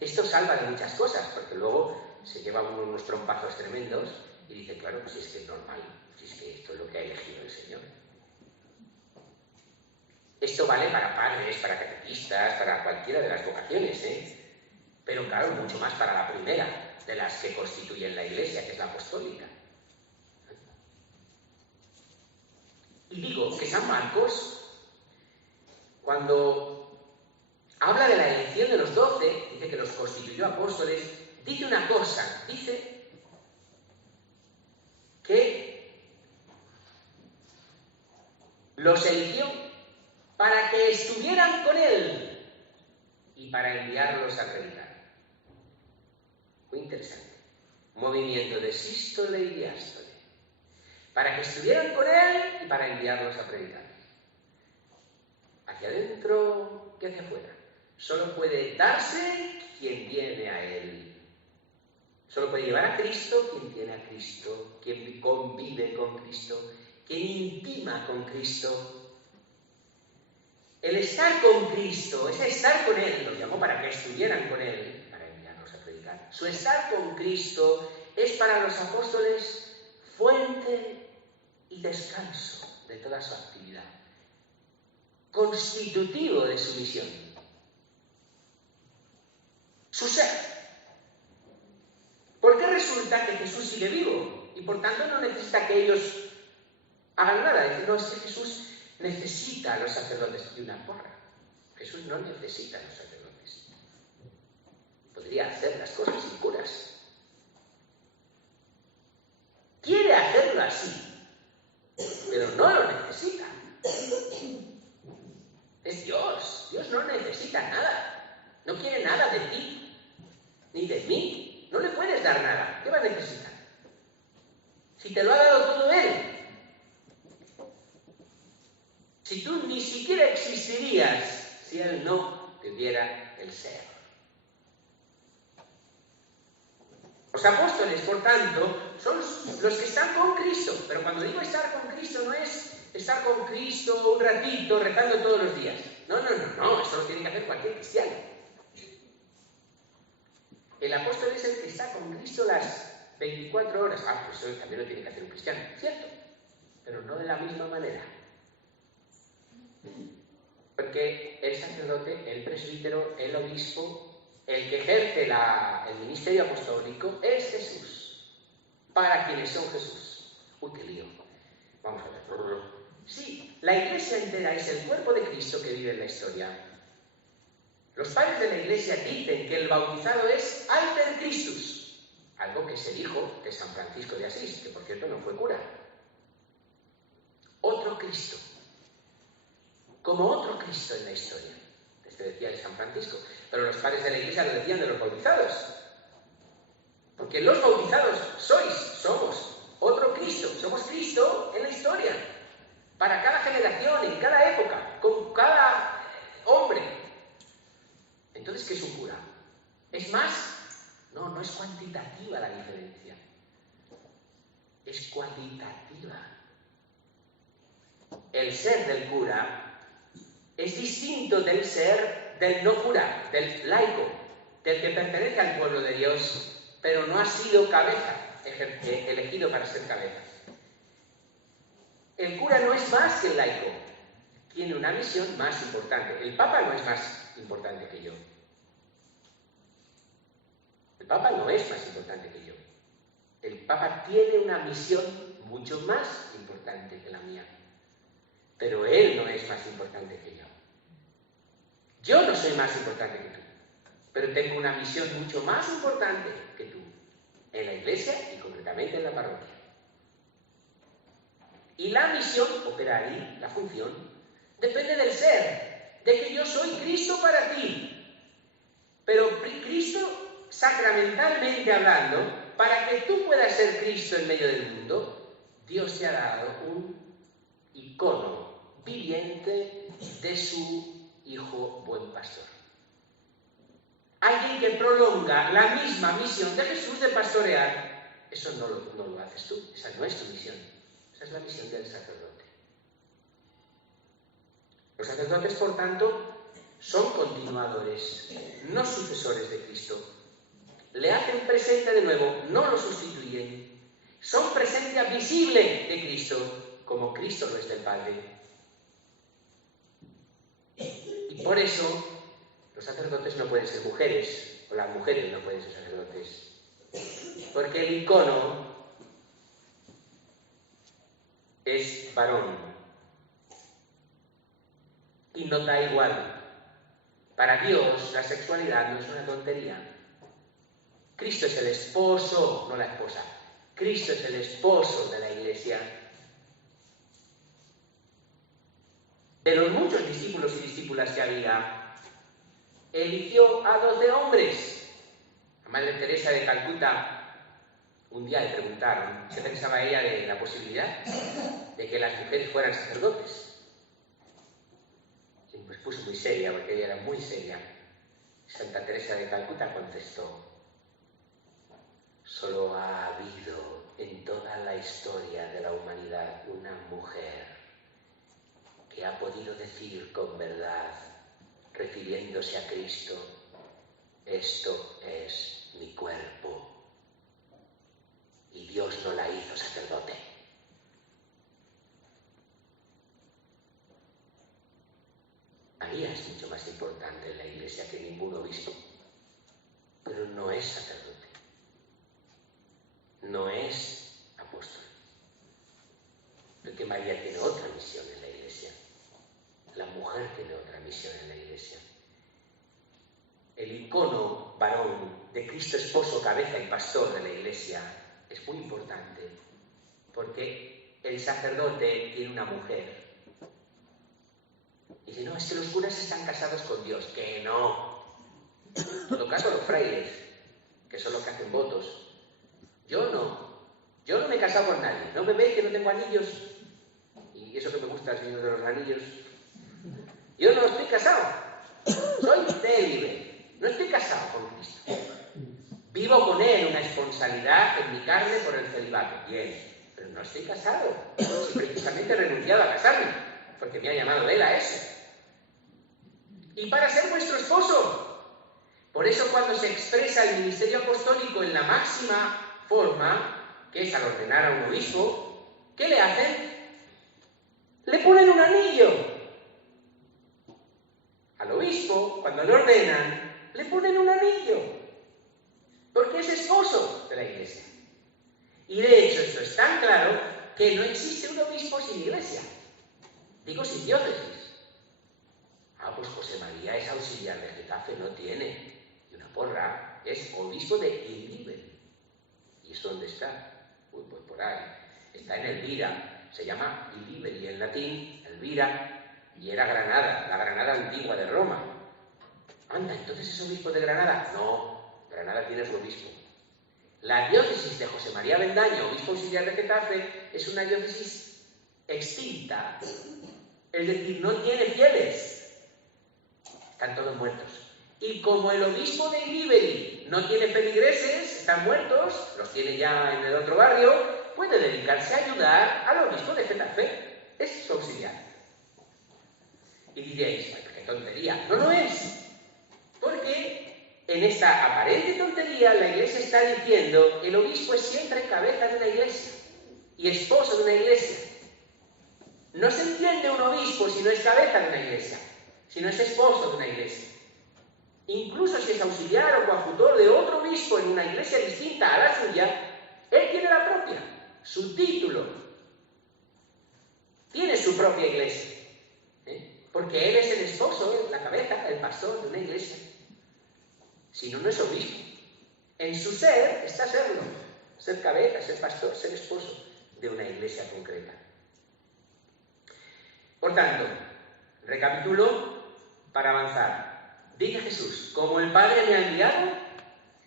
Esto salva de muchas cosas, porque luego se lleva unos trompazos tremendos y dice, claro, pues si es que es normal, si es que esto es lo que ha elegido el Señor. Esto vale para padres, para catequistas, para cualquiera de las vocaciones, pero claro, mucho más para la primera de las que constituyen la Iglesia, que es la apostólica. Y digo que San Marcos, cuando habla de la elección de los 12, dice que los constituyó apóstoles, dice una cosa, dice que los eligió para que estuvieran con él y para enviarlos a predicar. Muy interesante. Movimiento de sístole y diástole. Para que estuvieran con él y para enviarlos a predicar. Hacia adentro que hacia afuera. Solo puede darse quien viene a él. Solo puede llevar a Cristo quien tiene a Cristo, quien convive con Cristo, quien intima con Cristo. El estar con Cristo es estar con Él, los llamó para que estuvieran con Él, para enviarlos a predicar. Su estar con Cristo es para los apóstoles fuente y descanso de toda su actividad, constitutivo de su misión. Su ser. ¿Por qué resulta que Jesús sigue vivo? Y por tanto no necesita que ellos hagan nada. Dice, no, es que Jesús necesita a los sacerdotes de una porra. Jesús no necesita a los sacerdotes. Podría hacer las cosas sin curas. Quiere hacerlo así, pero no lo necesita. Es Dios. Dios no necesita nada. No quiere nada de ti, ni de mí. No le puedes dar nada. ¿Qué va a necesitar? Si te lo ha dado todo Él. Si tú ni siquiera existirías si Él no te diera el ser. Los apóstoles, por tanto, son los que están con Cristo. Pero cuando digo estar con Cristo, no es estar con Cristo un ratito rezando todos los días. No. Eso lo tiene que hacer cualquier cristiano. El apóstol es el que está con Cristo las 24 horas. Pues eso también lo tiene que hacer un cristiano, ¿cierto? Pero no de la misma manera. Porque el sacerdote, el presbítero, el obispo, el que ejerce el ministerio apostólico es Jesús. Para quienes son Jesús. Uy, qué lío. Vamos a ver. Sí, la Iglesia entera es el cuerpo de Cristo que vive en la historia. Los padres de la Iglesia dicen que el bautizado es alter Christus, algo que se dijo de San Francisco de Asís, que por cierto no fue cura. Otro Cristo. Como otro Cristo en la historia. Esto decía de San Francisco. Pero los padres de la Iglesia lo decían de los bautizados. Porque los bautizados somos otro Cristo. Somos Cristo en la historia. Para cada generación, en cada época, con cada hombre. Entonces, ¿qué es un cura? ¿Es más? No es cuantitativa la diferencia. Es cualitativa. El ser del cura es distinto del ser del no cura, del laico, del que pertenece al pueblo de Dios, pero no ha sido cabeza, elegido para ser cabeza. El cura no es más que el laico, tiene una misión más importante. El Papa no es más importante que yo. El Papa no es más importante que yo. El Papa tiene una misión mucho más importante que la mía. Pero él no es más importante que yo. Yo no soy más importante que tú. Pero tengo una misión mucho más importante que tú. En la iglesia y concretamente en la parroquia. Y la misión, opera ahí, la función, depende del ser, de que yo soy Cristo para ti. Pero Cristo, sacramentalmente hablando, para que tú puedas ser Cristo en medio del mundo, Dios te ha dado un icono viviente de su Hijo buen pastor. Alguien que prolonga la misma misión de Jesús de pastorear. Eso no lo haces tú, esa no es tu misión. Esa es la misión del sacerdote. Los sacerdotes, por tanto, son continuadores, no sucesores de Cristo. Le hacen presente de nuevo, no lo sustituyen. Son presencia visible de Cristo, como Cristo lo es del Padre. Y por eso los sacerdotes no pueden ser mujeres, o las mujeres no pueden ser sacerdotes. Porque el icono es varón. Y no da igual. Para Dios la sexualidad no es una tontería. Cristo es el esposo, no la esposa. Cristo es el esposo de la Iglesia. De los muchos discípulos y discípulas que había, eligió a 12 hombres. A Madre Teresa de Calcuta, un día le preguntaron qué pensaba ella de la posibilidad de que las mujeres fueran sacerdotes. Y pues puso muy seria, porque ella era muy seria. Santa Teresa de Calcuta contestó: solo ha habido en toda la historia de la humanidad una mujer que ha podido decir con verdad, refiriéndose a Cristo, esto es mi cuerpo. Y Dios no la hizo sacerdote. María es mucho más importante en la Iglesia que ningún obispo, pero no es sacerdote, no es apóstol, porque María tiene otra misión en la Iglesia, la mujer tiene otra misión en la Iglesia. El icono varón de Cristo esposo, cabeza y pastor de la Iglesia es muy importante, porque el sacerdote tiene una mujer. Y dice, no, es que los curas están casados con Dios. Que no. En todo caso, los frailes, que son los que hacen votos. Yo no me he casado con nadie. ¿No me veis que no tengo anillos? Y eso que me gusta el Señor de los Anillos. Yo no estoy casado. Soy célibe. No estoy casado con Cristo. Vivo con Él una esponsalidad en mi carne por el celibato. Bien, pero no estoy casado. Si precisamente he renunciado a casarme, porque me ha llamado Él a eso. Y para ser vuestro esposo. Por eso cuando se expresa el ministerio apostólico en la máxima forma, que es al ordenar a un obispo, ¿qué le hacen? Le ponen un anillo. Al obispo, cuando le ordenan, le ponen un anillo. Porque es esposo de la Iglesia. Y de hecho esto es tan claro que no existe un obispo sin Iglesia. Digo sin diócesis. Pues José María es auxiliar de Getafe, no tiene. Y una porra, es obispo de Ilíberi. ¿Y eso dónde está? Pues por ahí. Está en Elvira. Se llama Ilíberi en latín, Elvira, y era Granada, la Granada antigua de Roma. Anda, ¿entonces es obispo de Granada? No, Granada tiene su obispo. La diócesis de José María Bendaño, obispo auxiliar de Getafe, es una diócesis extinta. Es decir, no tiene fieles. Están todos muertos. Y como el obispo de Ilíberi no tiene feligreses, están muertos, los tiene ya en el otro barrio, puede dedicarse a ayudar al obispo de Getafe. Es su auxiliar. Y diréis, qué tontería. No lo es. Porque en esta aparente tontería la Iglesia está diciendo el obispo es siempre cabeza de una iglesia y esposo de una iglesia. No se entiende un obispo si no es cabeza de una iglesia, si no es esposo de una iglesia. incluso si es auxiliar o coadjutor de otro obispo en una iglesia distinta a la suya, él tiene la propia, su título, tiene su propia iglesia, porque él es el esposo, la cabeza, el pastor de una iglesia. Si no, no es obispo. En su ser está serlo, ser cabeza, ser pastor, ser esposo de una iglesia concreta. Por tanto, recapitulo para avanzar. Dice Jesús, como el Padre me ha enviado,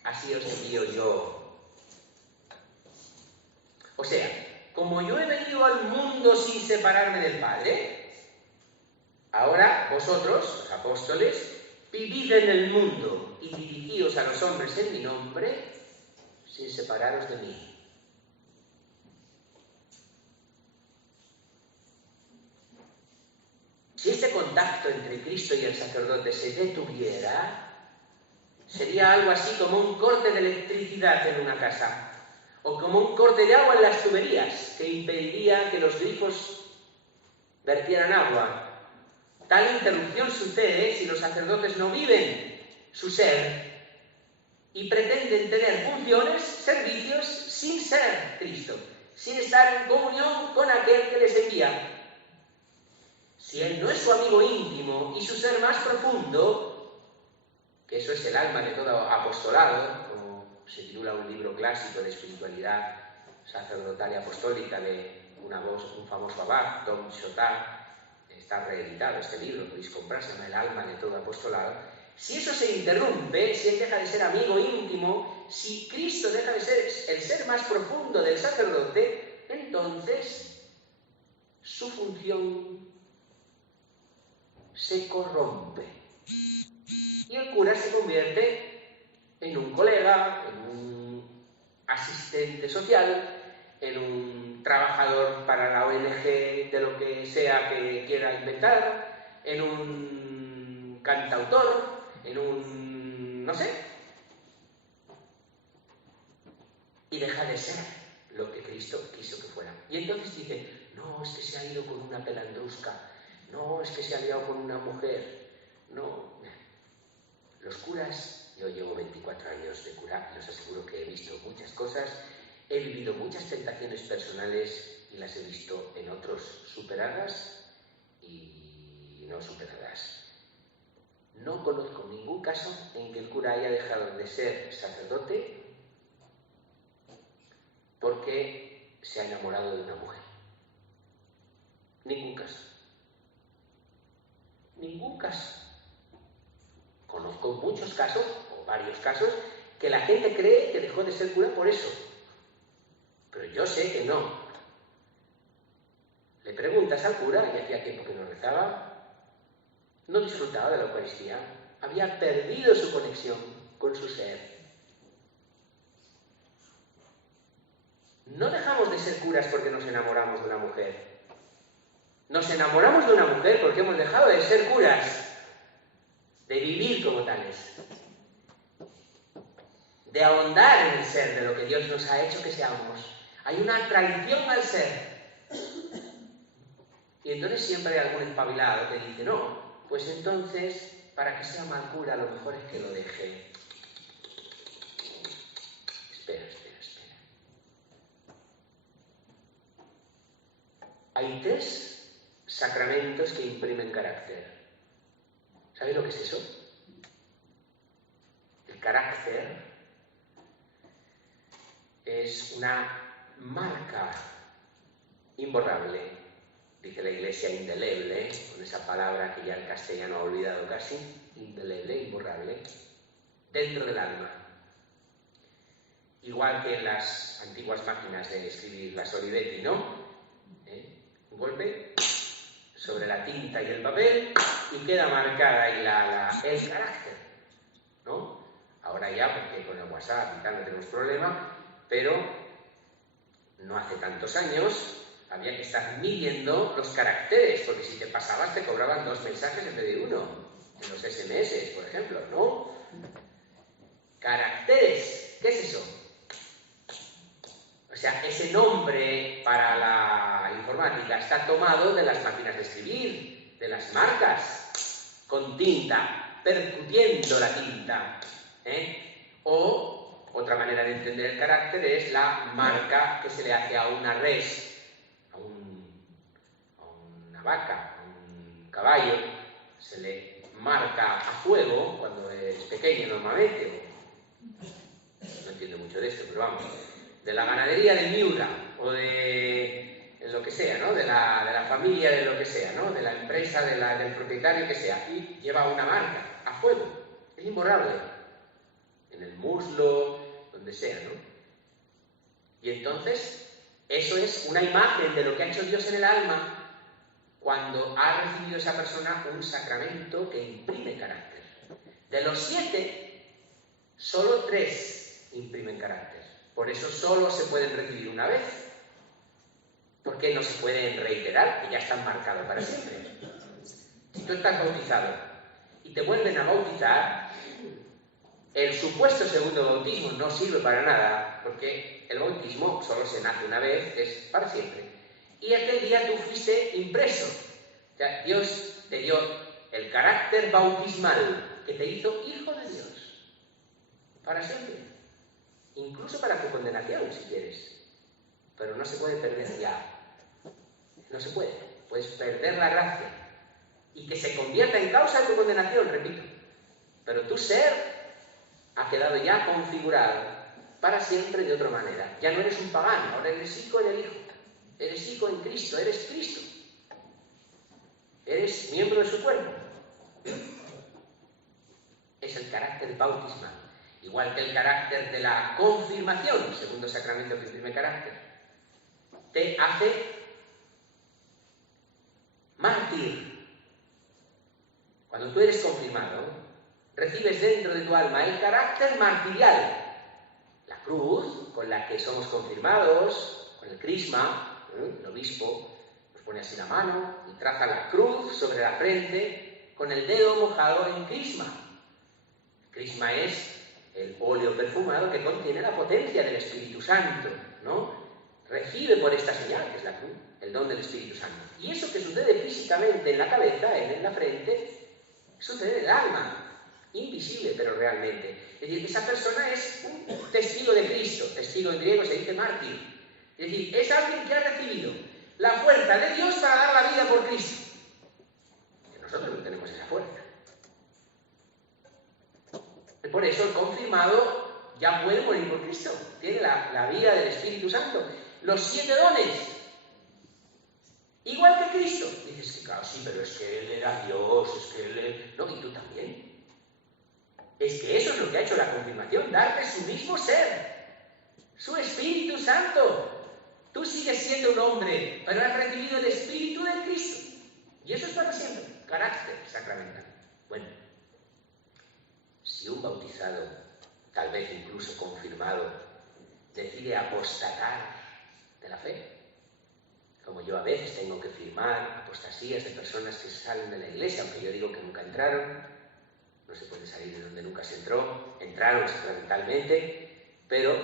así os envío yo. O sea, como yo he venido al mundo sin separarme del Padre, ahora vosotros, los apóstoles, vivid en el mundo y dirigíos a los hombres en mi nombre, sin separaros de mí. Si este contacto entre Cristo y el sacerdote se detuviera, sería algo así como un corte de electricidad en una casa, o como un corte de agua en las tuberías, que impediría que los grifos vertieran agua. Tal interrupción sucede si los sacerdotes no viven su ser y pretenden tener funciones, servicios, sin ser Cristo, sin estar en comunión con aquel que les envía. Si él no es su amigo íntimo y su ser más profundo, que eso es el alma de todo apostolado, como se titula un libro clásico de espiritualidad sacerdotal y apostólica de un famoso abad, Dom Chotard, está reeditado este libro, podéis comprar, se llama El alma de todo apostolado. Si eso se interrumpe, si él deja de ser amigo íntimo, si Cristo deja de ser el ser más profundo del sacerdote, entonces su función se corrompe. Y el cura se convierte en un colega, en un asistente social, en un trabajador para la ONG de lo que sea que quiera inventar, en un cantautor, en un... no sé. Y deja de ser lo que Cristo quiso que fuera. Y entonces dice, no, es que se ha ido con una pelandrusca, no, es que se ha liado con una mujer, no. Los curas, yo llevo 24 años de cura y os aseguro que he visto muchas cosas, he vivido muchas tentaciones personales y las he visto en otros superadas y no superadas. No conozco ningún caso en que el cura haya dejado de ser sacerdote porque se ha enamorado de una mujer. Ningún caso. Ningún caso. Conozco muchos casos, o varios casos, que la gente cree que dejó de ser cura por eso. Pero yo sé que no. Le preguntas al cura, y hacía tiempo que no rezaba, no disfrutaba de la Eucaristía, había perdido su conexión con su ser. No dejamos de ser curas porque nos enamoramos de una mujer. Nos enamoramos de una mujer porque hemos dejado de ser curas, de vivir como tales, de ahondar en el ser de lo que Dios nos ha hecho que seamos. Hay una traición al ser. Y entonces siempre hay algún espabilado que dice, no, pues entonces, para que sea mal cura, lo mejor es que lo deje. Espera. Hay 3 sacramentos que imprimen carácter. ¿Sabéis lo que es eso? El carácter es una marca imborrable, dice la Iglesia, indeleble, con esa palabra que ya el castellano ha olvidado casi, indeleble, imborrable, dentro del alma. Igual que en las antiguas máquinas de escribir, las Olivetti, ¿no? Un golpe sobre la tinta y el papel y queda marcada ahí el carácter, ¿no? Ahora ya, porque con el WhatsApp y tal no tenemos problema, pero no hace tantos años había que estar midiendo los caracteres, porque si te pasabas te cobraban 2 mensajes en vez de 1, en los SMS, por ejemplo, ¿no? Caracteres, ¿qué es eso? O sea, ese nombre para la informática está tomado de las máquinas de escribir, de las marcas, con tinta. percutiendo la tinta. O, otra manera de entender el carácter es la marca que se le hace a una res, a una vaca, a un caballo, se le marca a fuego cuando es pequeño normalmente. No entiendo mucho de esto, pero vamos, de la ganadería de Miura o de lo que sea, ¿no? De la familia de lo que sea, ¿no? De la empresa, del propietario que sea, y lleva una marca a fuego, es imborrable, en el muslo, donde sea, ¿no? Y entonces, eso es una imagen de lo que ha hecho Dios en el alma cuando ha recibido esa persona un sacramento que imprime carácter. De los 7, solo 3 imprimen carácter. Por eso solo se pueden recibir una vez. Porque no se pueden reiterar, que ya están marcados para siempre. Si tú estás bautizado y te vuelven a bautizar, el supuesto segundo bautismo no sirve para nada, porque el bautismo solo se nace una vez, es para siempre. Y aquel día tú fuiste impreso. O sea, Dios te dio el carácter bautismal que te hizo hijo de Dios. Para siempre. Incluso para tu condenación, si quieres. Pero no se puede perder ya. No se puede. Puedes perder la gracia. Y que se convierta en causa de tu condenación, repito. Pero tu ser ha quedado ya configurado para siempre de otra manera. Ya no eres un pagano, ahora eres hijo del Hijo. Eres hijo en Cristo, eres Cristo. Eres miembro de su cuerpo. Es el carácter bautismal. Igual que el carácter de la confirmación, segundo sacramento que imprime carácter, te hace mártir. Cuando tú eres confirmado, recibes dentro de tu alma el carácter martirial. La cruz con la que somos confirmados, con el crisma, el obispo nos pone así la mano y traza la cruz sobre la frente con el dedo mojado en crisma. El crisma es el óleo perfumado que contiene la potencia del Espíritu Santo, ¿no? Recibe por esta señal, que es la cruz, el don del Espíritu Santo. Y eso que sucede físicamente en la cabeza, en la frente, sucede en el alma, invisible pero realmente. Es decir, esa persona es un testigo de Cristo, testigo en griego se dice mártir. Es decir, es alguien que ha recibido la fuerza de Dios para dar la vida por Cristo. Que nosotros no tenemos esa fuerza. Por eso el confirmado ya puede morir por Cristo. Tiene la vida del Espíritu Santo. Los 7 dones. Igual que Cristo. Dices que claro, sí, pero es que Él era Dios, es que Él... No, y tú también. Es que eso es lo que ha hecho la confirmación, darte su mismo ser. Su Espíritu Santo. Tú sigues siendo un hombre, pero has recibido el Espíritu de Cristo. Y eso es para siempre. Carácter sacramental. Bueno. Si un bautizado, tal vez incluso confirmado, decide apostatar de la fe, como yo a veces tengo que firmar apostasías de personas que salen de la iglesia, aunque yo digo que nunca entraron, no se puede salir de donde nunca se entró, entraron sacramentalmente, pero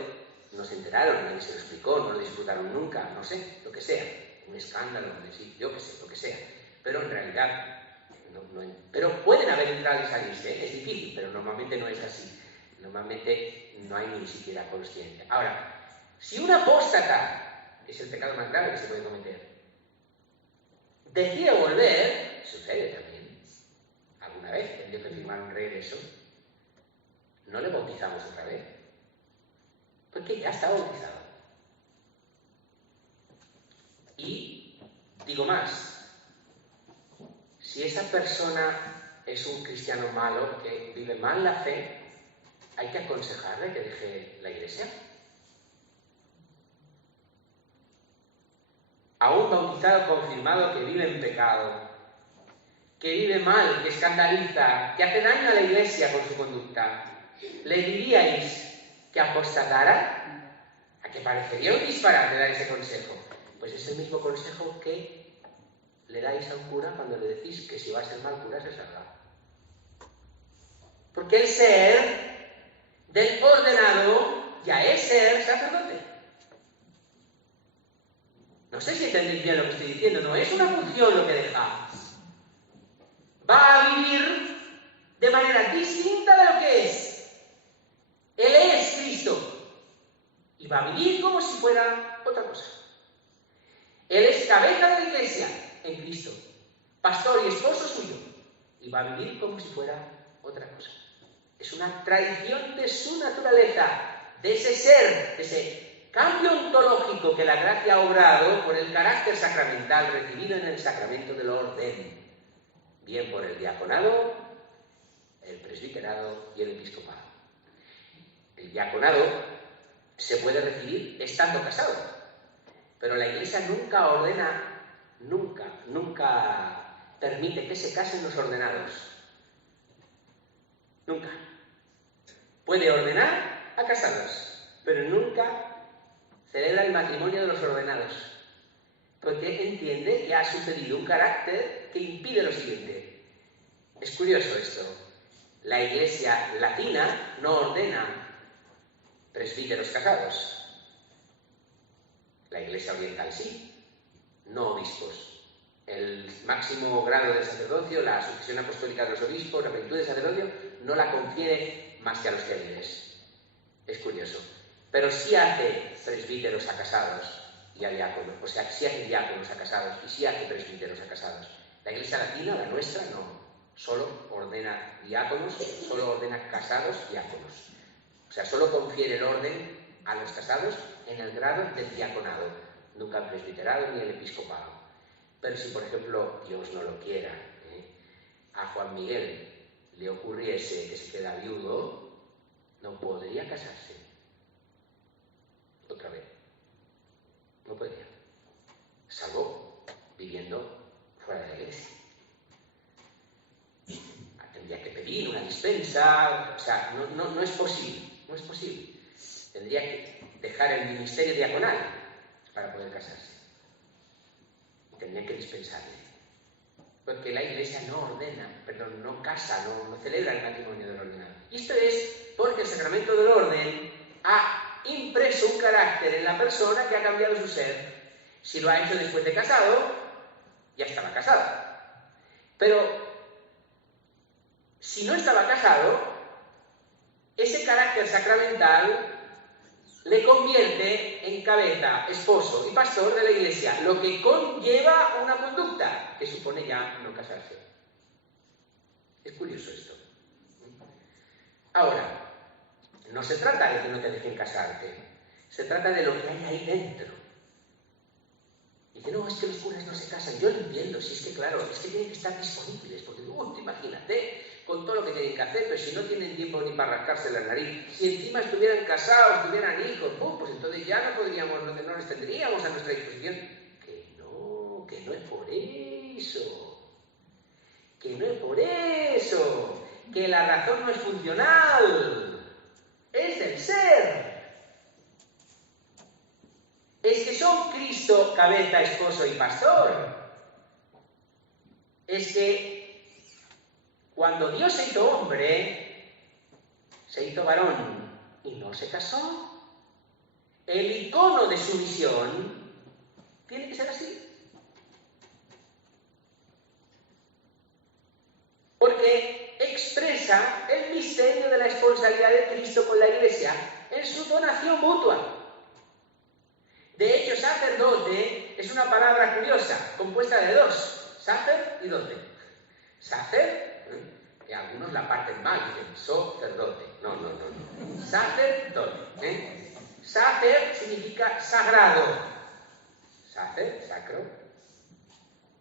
no se enteraron, nadie se lo explicó, no lo disfrutaron nunca, no sé, lo que sea, un escándalo, yo qué sé, lo que sea, pero en realidad... pero pueden haber entrado y salirse, ¿eh? Es difícil, pero normalmente no es así. Normalmente no hay ni siquiera consciente. Ahora, si un apóstata, es el pecado más grave que se puede cometer, decide volver, sucede también, alguna vez tendría que firmar un regreso, no le bautizamos otra vez, porque ya está bautizado. Y digo más, si esa persona es un cristiano malo que vive mal la fe, hay que aconsejarle que deje la iglesia. A un bautizado confirmado que vive en pecado, que vive mal, que escandaliza, que hace daño a la iglesia con su conducta, ¿le diríais que apostatara? ¿A que parecería un disparate dar ese consejo? Pues es el mismo consejo que le dais a un cura cuando le decís que si va a ser mal cura se salga. Porque el ser del ordenado ya es ser sacerdote. No sé si entendéis bien lo que estoy diciendo, no es una función lo que deja. Va a vivir de manera distinta de lo que es. Él es Cristo y va a vivir como si fuera otra cosa. Él es cabeza de la Iglesia en Cristo, pastor y esposo suyo, y va a vivir como si fuera otra cosa. Es una tradición de su naturaleza, de ese ser, de ese cambio ontológico que la gracia ha obrado por el carácter sacramental recibido en el sacramento del orden, bien por el diaconado, el presbiterado y el episcopado. El diaconado se puede recibir estando casado, pero la Iglesia nunca ordena, nunca permite que se casen los ordenados. Nunca. Puede ordenar a casados, pero nunca celebra el matrimonio de los ordenados, porque entiende que ha sucedido un carácter que impide lo siguiente. Es curioso esto. La Iglesia latina no ordena presbíteros casados. La Iglesia oriental sí, no obispos. El máximo grado de sacerdocio, la sucesión apostólica de los obispos, la plenitud de sacerdocio, no la confiere más que a los fieles. Es curioso. Pero sí hace presbíteros a casados y a diáconos. O sea, sí hace diáconos a casados y sí hace presbíteros a casados. La Iglesia latina, la nuestra, no. Solo ordena diáconos, solo ordena casados diáconos. O sea, solo confiere el orden a los casados en el grado del diaconado, nunca al presbiterado ni al episcopado. Pero si, por ejemplo, Dios no lo quiera, a Juan Miguel le ocurriese que se queda viudo, no podría casarse otra vez. No podría. Salvo viviendo fuera de la Iglesia. Tendría que pedir una dispensa, o sea, no es posible, no es posible. Tendría que dejar el ministerio diaconal para poder casarse. Tendría que dispensarle. Porque la Iglesia no casa, no celebra el matrimonio del ordenado. Y esto es porque el sacramento del orden ha impreso un carácter en la persona que ha cambiado su ser. Si lo ha hecho después de casado, ya estaba casado. Pero si no estaba casado, ese carácter sacramental le convierte en cabeza, esposo y pastor de la Iglesia, lo que conlleva una conducta que supone ya no casarse. Es curioso esto. Ahora, no se trata de que no te dejen casarte, se trata de lo que hay ahí dentro. Dice, no, es que los curas no se casan. Yo lo entiendo, si es que claro, es que tienen que estar disponibles, porque imagínate, con todo lo que tienen que hacer, pero si no tienen tiempo ni para rascarse la nariz, si encima estuvieran casados, tuvieran hijos, pues entonces ya no podríamos, no les tendríamos a nuestra disposición. Que no es por eso. Que no es por eso. Que la razón no es funcional. Es del ser. Es que son Cristo, cabeza, esposo y pastor. Es que cuando Dios se hizo hombre, se hizo varón y no se casó. El icono de su misión tiene que ser así. Porque expresa el misterio de la esponsabilidad de Cristo con la Iglesia en su donación mutua. De hecho, sacerdote es una palabra curiosa, compuesta de dos, sacer y dote. Sacer, que algunos la parten mal, dicen sacerdote. No. Sacerdote. Sacer significa sagrado. Sacer, sacro.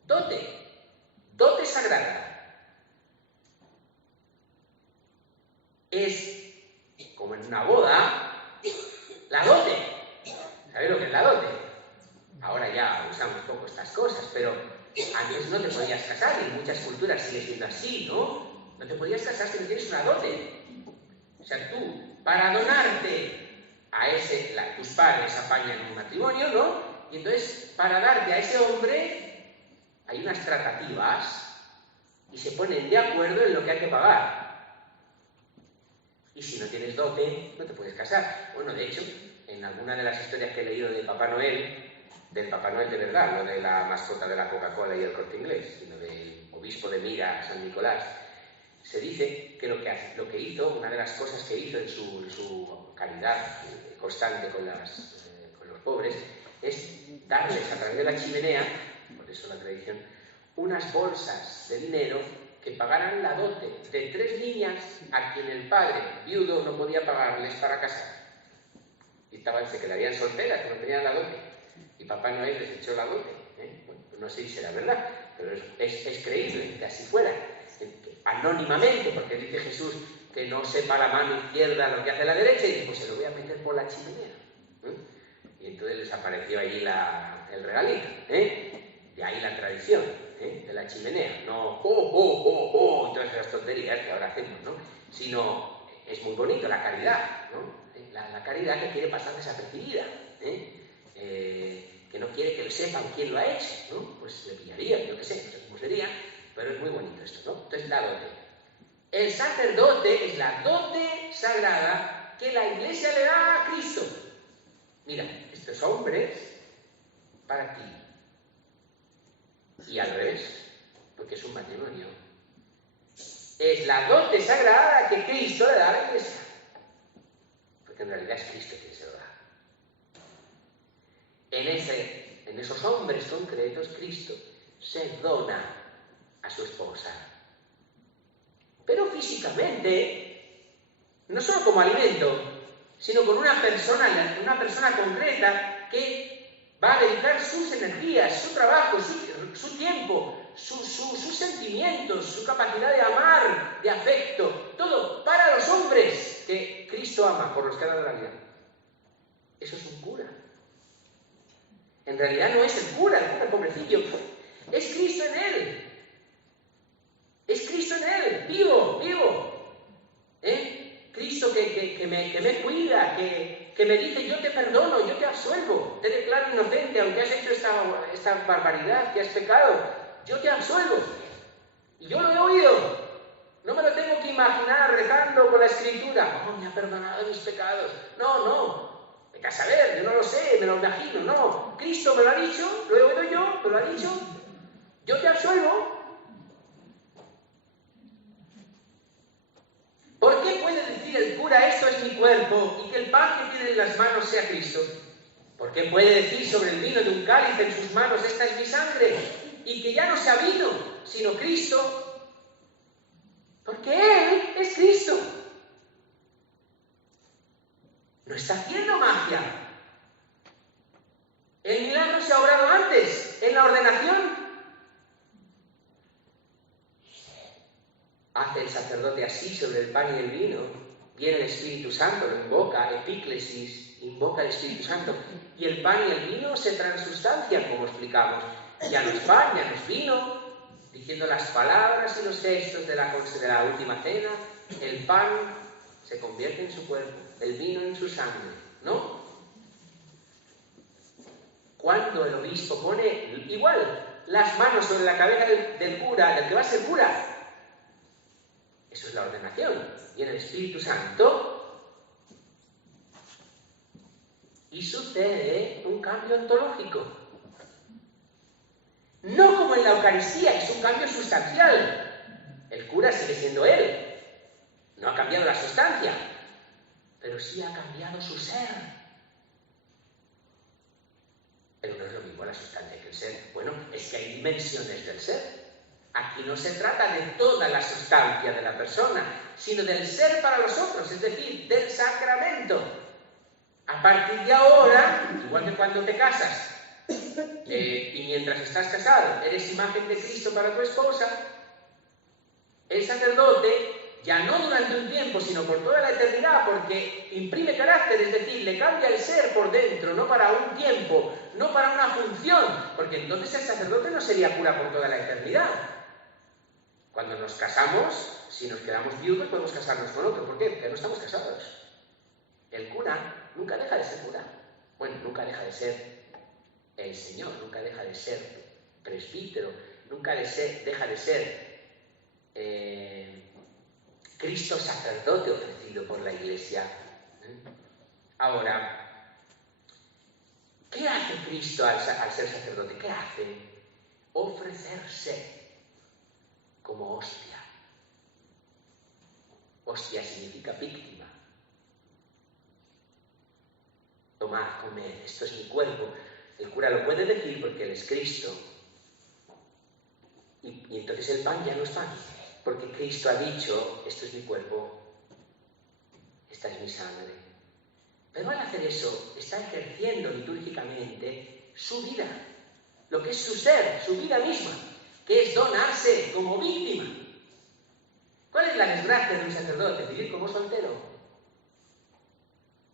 Dote sagrada. Es como en una boda, la dote. ¿Sabéis lo que es la dote? Ahora ya usamos poco estas cosas, pero antes no te podías casar y en muchas culturas sigue siendo así, ¿no? No te podías casar si no tienes una dote. O sea, tú, para donarte a tus padres apañan un matrimonio, ¿no? Y entonces, para darte a ese hombre, hay unas tratativas y se ponen de acuerdo en lo que hay que pagar. Y si no tienes dote, no te puedes casar. Bueno, de hecho, en alguna de las historias que he leído de Papá Noel, del Papá Noel de verdad, no de la mascota de la Coca-Cola y el Corte Inglés, sino del obispo de Mira, San Nicolás, Se dice que lo que hizo, una de las cosas que hizo en su caridad constante con los pobres, es darles a través de la chimenea, por eso la tradición, unas bolsas de dinero que pagaran la dote de 3 niñas a quien el padre viudo no podía pagarles para casar. Y se quedarían solteras, que no tenían la dote. Y Papá Noel les echó la dote. Bueno, pues no sé si será verdad, pero es creíble que así fuera. Anónimamente, porque dice Jesús que no sepa la mano izquierda lo que hace la derecha, y dice, pues se lo voy a meter por la chimenea. Y entonces les apareció allí el regalito. De ahí la tradición de la chimenea. No, todas esas tonterías que ahora hacemos, ¿no? Sino, es muy bonito la caridad, ¿no? La caridad que quiere pasar desapercibida, que no quiere que lo sepan quién lo ha hecho, ¿no? Pues le pillaría, yo qué sé, no sé cómo sería, pero es muy bonito esto, ¿no? Entonces, la dote. El sacerdote es la dote sagrada que la Iglesia le da a Cristo. Mira, estos hombres para ti. Y al revés, porque es un matrimonio. Es la dote sagrada que Cristo le da a la Iglesia. Porque en realidad es Cristo quien se lo da. En esos hombres concretos, Cristo se dona a su esposa. Pero físicamente, no solo como alimento, sino con una persona concreta que va a dedicar sus energías, su trabajo, su tiempo, sus sentimientos, su capacidad de amar, de afecto, todo para los hombres que Cristo ama, por los que ha dado la vida. Eso es un cura. En realidad no es el cura, pobrecillo. Es Cristo en él. Es Cristo en él, vivo. Cristo que me cuida, que me dice, yo te perdono, yo te absuelvo, te declaro inocente, aunque has hecho esta barbaridad, que has pecado, yo te absuelvo. Y yo lo he oído. No me lo tengo que imaginar rezando con la Escritura. Oh, me ha perdonado mis pecados. No. Vete a saber, yo no lo sé, me lo imagino. No, Cristo me lo ha dicho, lo he oído yo, me lo ha dicho. Yo te absuelvo. ¿Por qué puede decir el cura, esto es mi cuerpo, y que el pan que tiene en las manos sea Cristo? ¿Por qué puede decir sobre el vino de un cáliz en sus manos, esta es mi sangre, y que ya no sea vino, sino Cristo? Porque Él es Cristo. No está haciendo magia. El milagro se ha obrado antes, en la ordenación. Hace el sacerdote así sobre el pan y el vino. Viene el Espíritu Santo, lo invoca, epíclesis, invoca el Espíritu Santo. Y el pan y el vino se transustancian, como explicamos. Ya no es pan, ya no es vino. Diciendo las palabras y los textos de la última cena, el pan se convierte en su cuerpo, el vino en su sangre, ¿no? Cuando el obispo pone igual las manos sobre la cabeza del cura, del que va a ser cura, eso es la ordenación. Viene el Espíritu Santo y sucede un cambio ontológico. No como en la Eucaristía, que es un cambio sustancial. El cura sigue siendo él. No ha cambiado la sustancia, pero sí ha cambiado su ser. Pero no es lo mismo la sustancia que el ser. Bueno, es que hay dimensiones del ser. Aquí no se trata de toda la sustancia de la persona, sino del ser para los otros, es decir, del sacramento. A partir de ahora, igual que cuando te casas, y mientras estás casado, eres imagen de Cristo para tu esposa, el sacerdote, ya no durante un tiempo, sino por toda la eternidad, porque imprime carácter, es decir, le cambia el ser por dentro, no para un tiempo, no para una función, porque entonces el sacerdote no sería cura por toda la eternidad. Cuando nos casamos, si nos quedamos viudos, podemos casarnos con otro. ¿Por qué? Porque no estamos casados. El cura nunca deja de ser cura. Bueno, nunca deja de ser el Señor, nunca deja de ser presbítero, nunca deja de ser Cristo sacerdote ofrecido por la Iglesia. Ahora, ¿qué hace Cristo al ser sacerdote? ¿Qué hace? Ofrecerse como hostia. Hostia significa víctima. Tomad, comed, esto es mi cuerpo. El cura lo puede decir porque él es Cristo. Y entonces el pan ya no es pan, porque Cristo ha dicho, esto es mi cuerpo, esta es mi sangre. Pero al hacer eso, está ejerciendo litúrgicamente su vida, lo que es su ser, su vida misma, que es donarse como víctima. ¿Cuál es la desgracia de un sacerdote? Vivir como soltero.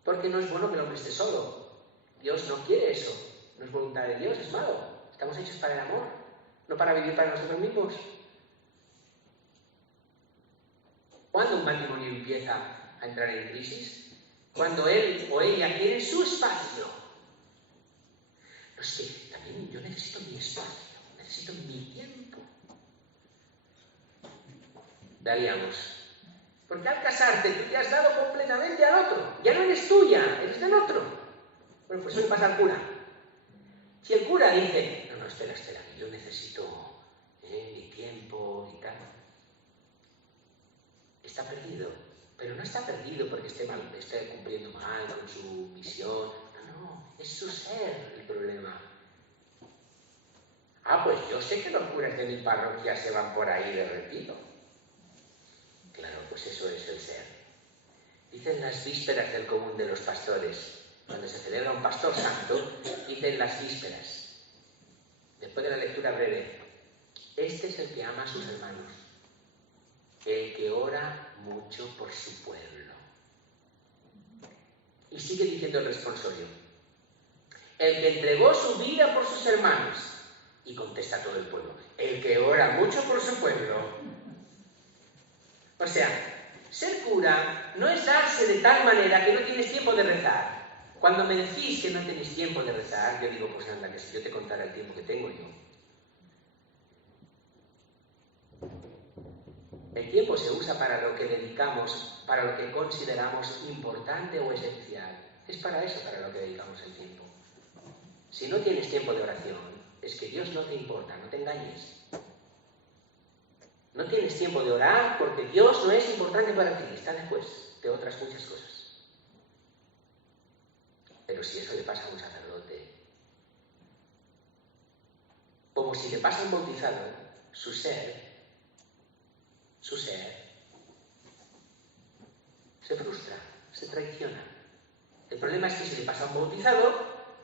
Porque no es bueno que el hombre esté solo. Dios no quiere eso. No es voluntad de Dios, es malo. Estamos hechos para el amor, no para vivir para nosotros mismos. ¿Cuándo un matrimonio empieza a entrar en crisis? Cuando él o ella quiere su espacio. No es que también yo necesito mi espacio, necesito mi tiempo. Daríamos. Porque al casarte tú te has dado completamente al otro. Ya no eres tuya, eres del otro. Bueno, pues hoy pasa al cura. Si el cura dice, no, espera, que yo necesito mi tiempo y tal, está perdido. Pero no está perdido porque esté cumpliendo mal con su misión. No, es su ser el problema. Ah, pues yo sé que los curas de mi parroquia se van por ahí de retiro. Claro, pues eso es el ser. Dicen las vísperas del común de los pastores, cuando se celebra un pastor santo, dicen las vísperas, después de la lectura breve, este es el que ama a sus hermanos, el que ora mucho por su pueblo. Y sigue diciendo el responsorio, el que entregó su vida por sus hermanos, y contesta todo el pueblo, el que ora mucho por su pueblo. O sea, ser cura no es darse de tal manera que no tienes tiempo de rezar. Cuando me decís que no tenéis tiempo de rezar, yo digo, pues anda, que si yo te contara el tiempo que tengo yo. El tiempo se usa para lo que dedicamos, para lo que consideramos importante o esencial. Es para eso para lo que dedicamos el tiempo. Si no tienes tiempo de oración, es que Dios no te importa, no te engañes. No tienes tiempo de orar porque Dios no es importante para ti, está después de otras muchas cosas. Pero si eso le pasa a un sacerdote, como si le pasa a un bautizado, su ser, se frustra, se traiciona. El problema es que si le pasa a un bautizado,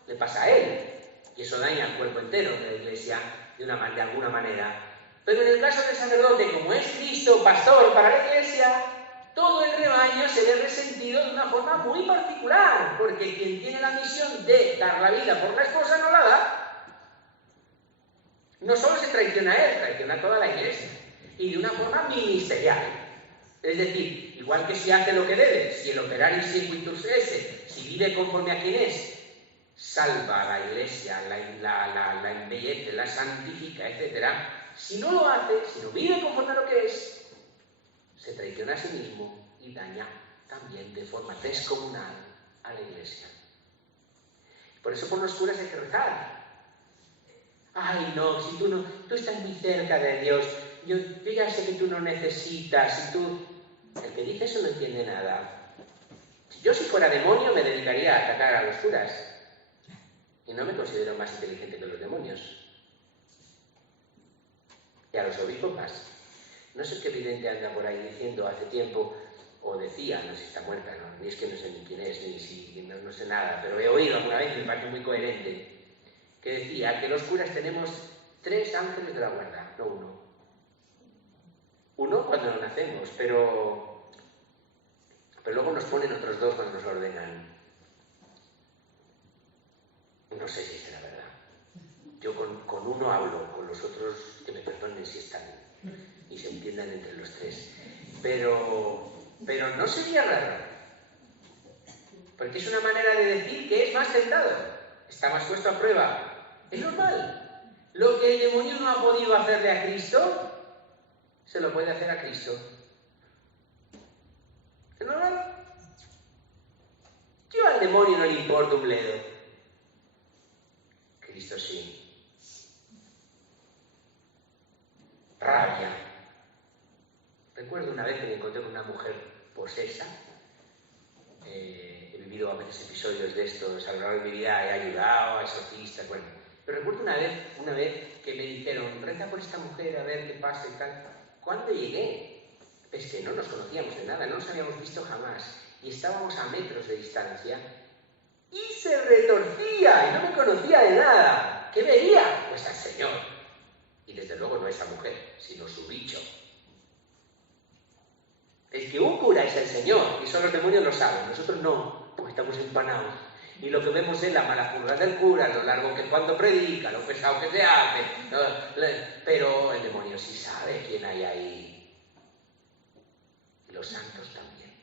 le pasa a él. Y eso daña al cuerpo entero de la Iglesia de alguna manera. Pero en el caso del sacerdote, como es Cristo, pastor para la Iglesia, todo el rebaño se ve resentido de una forma muy particular, porque quien tiene la misión de dar la vida por la esposa no la da. No solo se traiciona a él, traiciona a toda la Iglesia. Y de una forma ministerial. Es decir, igual que si hace lo que debe, si el operario sequitur esse, si vive conforme a quien es, salva a la Iglesia, la embellece, la santifica, etc. Si no lo hace, si no vive conforme a lo que es, se traiciona a sí mismo y daña también de forma descomunal a la Iglesia. Por eso por los curas hay que rezar. Ay, no, si tú estás muy cerca de Dios, yo ya sé que tú no necesitas, el que dice eso no entiende nada. Yo si fuera demonio me dedicaría a atacar a los curas. Y no me considero más inteligente que los demonios. Y a los obispos más. No sé qué vidente anda por ahí diciendo hace tiempo, o decía, no sé si está muerta, ¿no? Ni es que no sé ni quién es, ni si no sé nada, pero he oído alguna vez y me parece muy coherente, que decía que los curas tenemos 3 ángeles de la guarda, no uno. Uno cuando no nacemos, pero luego nos ponen otros 2 cuando nos ordenan. No sé si será verdad. Yo con uno hablo, con los otros que me perdonen si están y se entiendan entre los 3. Pero no sería raro, porque es una manera de decir que es más tentado, está más puesto a prueba. Es normal. Lo que el demonio no ha podido hacerle a Cristo, se lo puede hacer a Cristo. ¿Es normal? Yo al demonio no le importa un bledo. Cristo sí. Rabia. Recuerdo una vez que me encontré con una mujer posesa. He vivido a veces episodios de estos a lo largo de mi vida, he ayudado a exorcistas, bueno. Pero recuerdo una vez que me dijeron, reza por esta mujer a ver qué pasa y tal. Cuando llegué, es que no nos conocíamos de nada, no nos habíamos visto jamás, y estábamos a metros de distancia, y se retorcía, y no me conocía de nada. ¿Qué veía? Pues al Señor. Y desde luego no esa mujer, sino su bicho. El que un cura es el Señor, y solo los demonios lo saben, nosotros no, porque estamos empanados. Y lo que vemos es la mala curva del cura, lo largo que cuando predica, lo pesado que se hace. Pero el demonio sí sabe quién hay ahí. Y los santos también.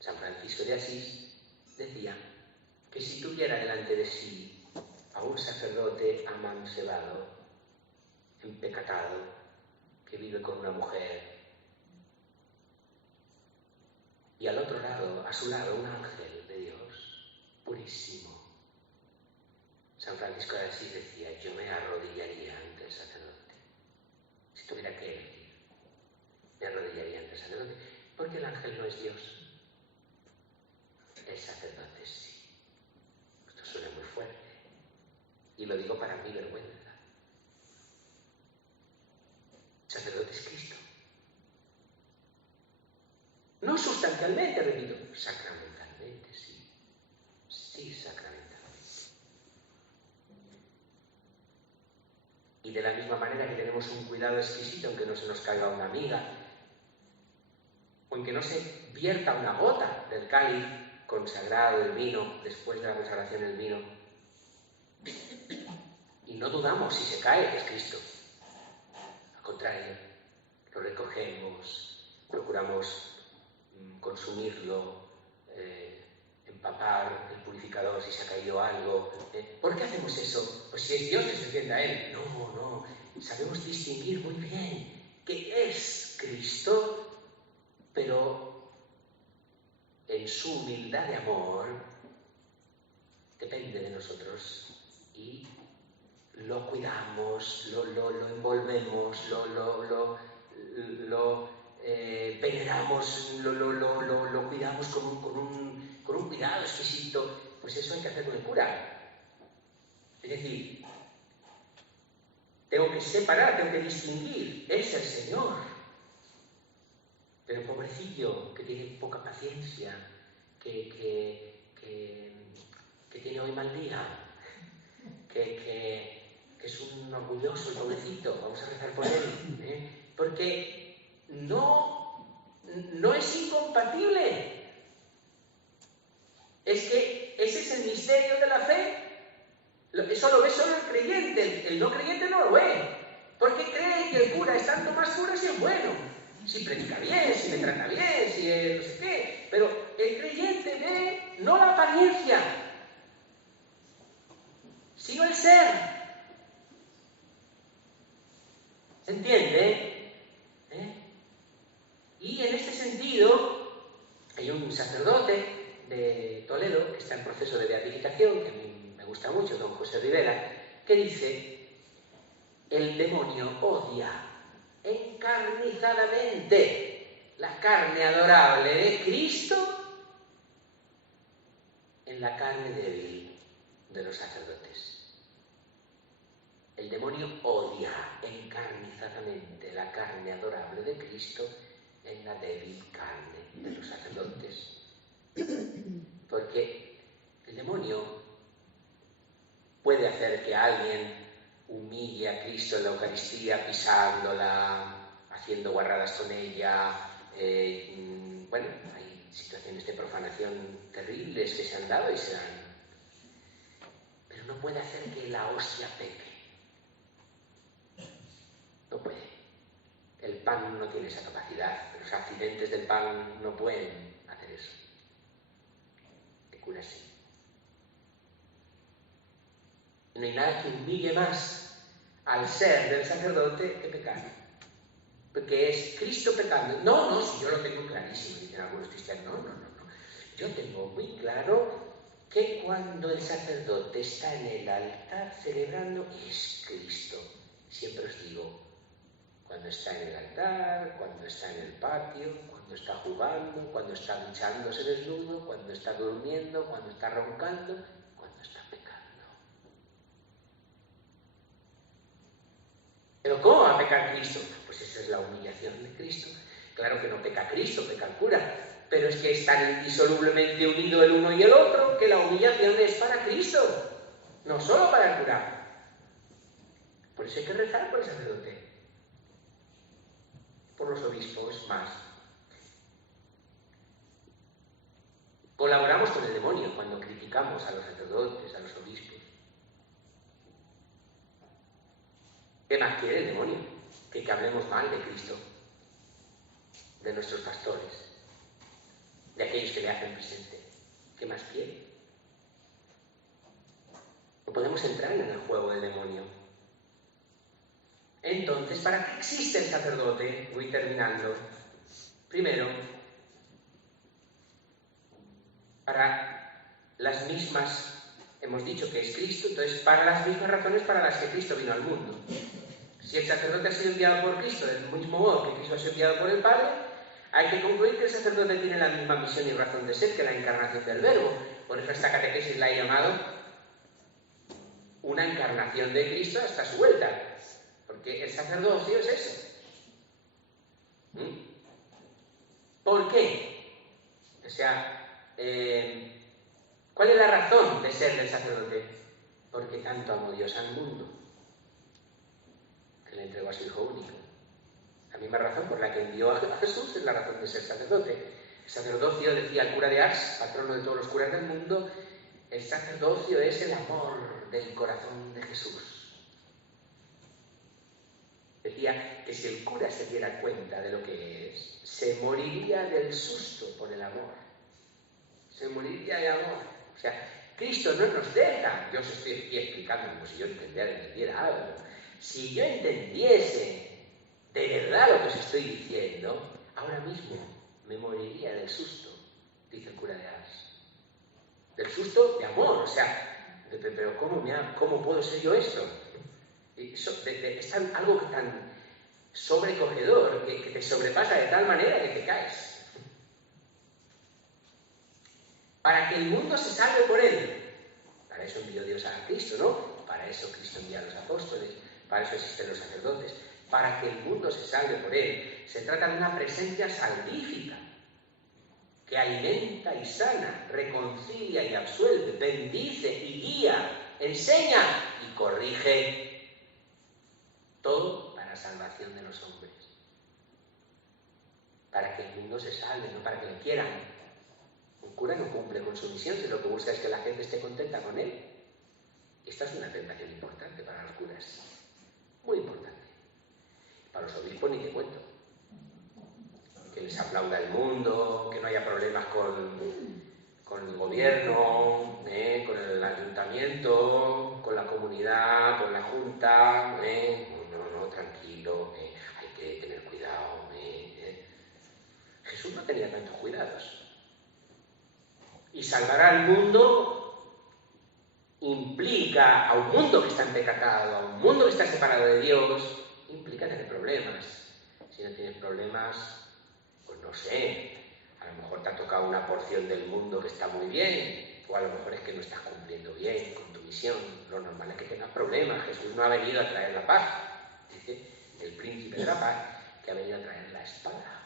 San Francisco de Asís decía que si tuviera delante de sí a un sacerdote amancebado, empecatado, que vive con una mujer, y al otro lado, a su lado, un ángel de Dios, purísimo. San Francisco de Asís decía, yo me arrodillaría ante el sacerdote. Si tuviera que elegir, me arrodillaría ante el sacerdote, porque el ángel no es Dios. El sacerdote sí. Esto suena muy fuerte. Y lo digo para mi vergüenza. El sacerdote es Cristo. No sustancialmente, repito, sacramentalmente, sí. Sí, sacramentalmente. Y de la misma manera que tenemos un cuidado exquisito, aunque no se nos caiga una miga, o en que no se vierta una gota del cáliz consagrado, el vino, después de la consagración el vino. Y no dudamos si se cae, que es Cristo. Al contrario, lo recogemos, procuramos consumirlo, empapar el purificador si se ha caído algo. ¿Por qué hacemos eso? Pues si es Dios que se defienda a Él. No. Sabemos distinguir muy bien que es Cristo, pero en su humildad de amor depende de nosotros y lo cuidamos, lo envolvemos, lo veneramos, lo cuidamos con un cuidado exquisito. Pues eso hay que hacer con el cura. Es decir, tengo que separar, tengo que distinguir. Es el Señor. Pero pobrecillo, que tiene poca paciencia, que tiene hoy mal día, que es un orgulloso, el pobrecito, vamos a rezar por él, porque no es incompatible. Es que ese es el misterio de la fe. Eso lo ve solo el creyente, el no creyente no lo ve, porque cree que el cura es tanto más puro si es bueno, si predica bien, si me trata bien, si no sé qué. Pero el creyente ve no la apariencia, sino el ser. ¿Entiende? Y en este sentido, hay un sacerdote de Toledo que está en proceso de beatificación, que a mí me gusta mucho, don José Rivera, que dice: el demonio odia encarnizadamente la carne adorable de Cristo en la carne débil de los sacerdotes. El demonio odia encarnizadamente la carne adorable de Cristo en la débil carne de los sacerdotes. Porque el demonio puede hacer que alguien humille a Cristo en la Eucaristía pisándola, haciendo guarradas con ella. Bueno, hay situaciones de profanación terribles que se han dado y se dan. Pero no puede hacer que la hostia peque. No puede. El pan no tiene esa capacidad. Los accidentes del pan no pueden hacer eso. El cura sí. No hay nada que humille más al ser del sacerdote que pecar. Porque es Cristo pecando. No, si yo lo tengo clarísimo, dicen algunos cristianos. No. Yo tengo muy claro que cuando el sacerdote está en el altar celebrando, es Cristo. Siempre os digo, Cuando está en el altar, cuando está en el patio, cuando está jugando, cuando está duchándose desnudo, cuando está durmiendo, cuando está roncando, cuando está pecando. ¿Pero cómo va a pecar Cristo? Pues esa es la humillación de Cristo. Claro que no peca Cristo, peca el cura, pero es que están indisolublemente unidos el uno y el otro, que la humillación es para Cristo, no solo para el cura. Por eso hay que rezar por el sacerdote, por los obispos más. Colaboramos con el demonio cuando criticamos a los sacerdotes, a los obispos. ¿Qué más quiere el demonio? Que hablemos mal de Cristo, de nuestros pastores, de aquellos que le hacen presente. ¿Qué más quiere? No podemos entrar en el juego del demonio. Entonces, ¿para qué existe el sacerdote? Voy terminando. Primero, para las mismas, hemos dicho que es Cristo, entonces para las mismas razones para las que Cristo vino al mundo. Si el sacerdote ha sido enviado por Cristo del mismo modo que Cristo ha sido enviado por el Padre, hay que concluir que el sacerdote tiene la misma misión y razón de ser que la encarnación del Verbo. Por eso esta catequesis la he llamado una encarnación de Cristo hasta su vuelta, porque el sacerdocio es eso. ¿Por qué? O sea, ¿cuál es la razón de ser del sacerdote? Porque tanto amó Dios al mundo, que le entregó a su Hijo único. La misma razón por la que envió a Jesús es la razón de ser sacerdote. El sacerdocio, decía el cura de Ars, patrono de todos los curas del mundo, el sacerdocio es el amor del corazón de Jesús. Decía que si el cura se diera cuenta de lo que es, se moriría del susto por el amor. Se moriría de amor. O sea, Cristo no nos deja. Yo os estoy aquí explicando como si yo entendiera algo. Si yo entendiese de verdad lo que os estoy diciendo, ahora mismo me moriría del susto, dice el cura de Ars. Del susto de amor, o sea, pero ¿cómo puedo ser yo esto? Es algo tan sobrecogedor que te sobrepasa de tal manera que te caes. Para que el mundo se salve por él. Para eso envió Dios a Cristo, ¿no? Para eso Cristo envió a los apóstoles, para eso existen los sacerdotes. Para que el mundo se salve por él. Se trata de una presencia salvífica que alimenta y sana, reconcilia y absuelve, bendice y guía, enseña y corrige. Todo para la salvación de los hombres. Para que el mundo se salve, no para que le quieran. Un cura no cumple con su misión, si lo que busca es que la gente esté contenta con él. Esta es una tentación importante para los curas. Muy importante. Para los obispos ni te cuento. Que les aplauda el mundo, que no haya problemas con el gobierno, con el ayuntamiento, con la comunidad, con la junta. No, tranquilo, hay que tener cuidado. Jesús no tenía tantos cuidados. Y salvar al mundo implica a un mundo que está empecatado, a un mundo que está separado de Dios, implica tener problemas. Si no tienes problemas, pues no sé, a lo mejor te ha tocado una porción del mundo que está muy bien, o a lo mejor es que no estás cumpliendo bien con tu misión. Lo normal es que tengas problemas. Jesús no ha venido a traer la paz, dice el príncipe de la paz, que ha venido a traer la espada.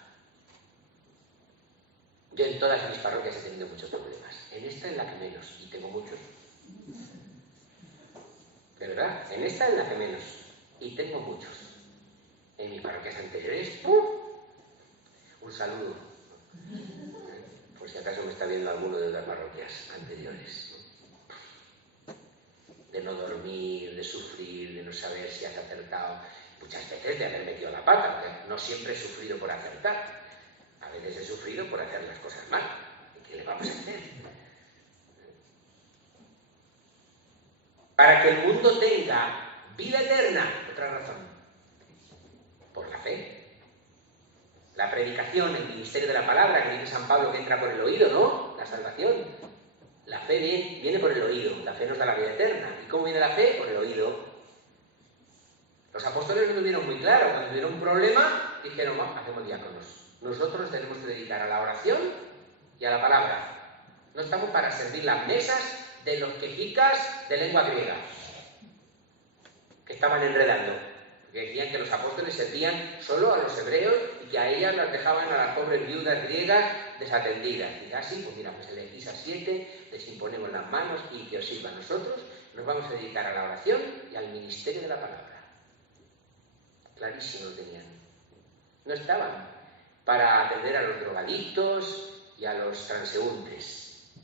Yo en todas mis parroquias he tenido muchos problemas. En esta es la que menos, y tengo muchos. De verdad, en esta es la que menos, y tengo muchos. En mis parroquias anteriores, un saludo. Por si acaso me está viendo alguno de las parroquias anteriores. De no dormir, de sufrir, de no saber si has acertado. Muchas veces de haber metido la pata, porque no siempre he sufrido por acertar. A veces he sufrido por hacer las cosas mal. ¿Y qué le vamos a hacer? Para que el mundo tenga vida eterna, otra razón, por la fe. La predicación, el ministerio de la palabra, que dice San Pablo que entra por el oído, ¿no? La salvación. La fe viene por el oído. La fe nos da la vida eterna. ¿Y cómo viene la fe? Por el oído. Los apóstoles lo tuvieron muy claro. Cuando tuvieron un problema, dijeron, no, hacemos diáconos. Nosotros tenemos que dedicar a la oración y a la palabra. No estamos para servir las mesas de los quejicas de lengua griega, que estaban enredando. Que decían que los apóstoles servían solo a los hebreos y que a ellas las dejaban a las pobres viudas griegas desatendidas. Y así, pues mira, pues elegís a 7, les imponemos las manos y que os sirva. Nosotros nos vamos a dedicar a la oración y al ministerio de la palabra. Clarísimo lo tenían. No estaban para atender a los drogadictos y a los transeúntes.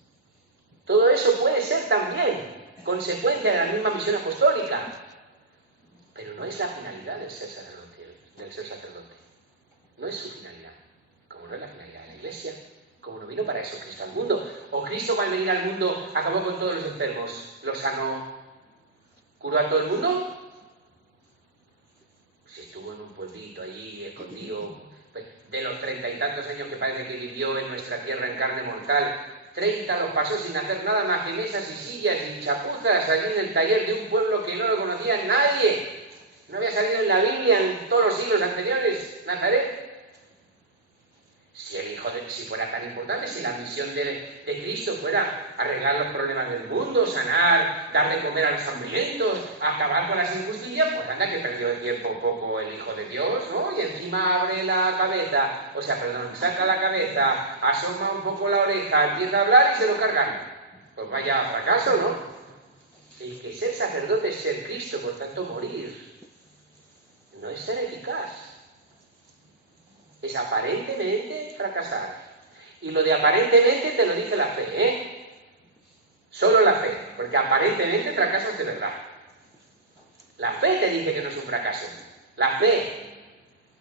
Todo eso puede ser también consecuencia de la misma misión apostólica. Pero no es la finalidad del ser sacerdote. No es su finalidad. Como no es la finalidad de la Iglesia. Como no vino para eso Cristo al mundo. O Cristo al venir al mundo acabó con todos los enfermos. Los sanó. ¿Curó a todo el mundo? Si estuvo en un pueblito allí, escondido. De los 30 y tantos años que parece que vivió en nuestra tierra en carne mortal, 30 los pasó sin hacer nada más que mesas y sillas y chapuzas allí en el taller de un pueblo que no lo conocía nadie. No había salido en la Biblia en todos los siglos anteriores, Nazaret. Si fuera tan importante, si la misión de Cristo fuera arreglar los problemas del mundo, sanar, dar de comer a los hambrientos, acabar con las injusticias, pues anda que perdió el tiempo un poco el Hijo de Dios, ¿no? Y encima abre la cabeza, saca la cabeza, asoma un poco la oreja, empieza a hablar y se lo cargan. Pues vaya fracaso, ¿no? El que ser sacerdote es ser Cristo, por tanto morir. No es ser eficaz. Es aparentemente fracasar. Y lo de aparentemente te lo dice la fe, ¿eh? Solo la fe, porque aparentemente fracasas de verdad. La fe te dice que no es un fracaso. La fe,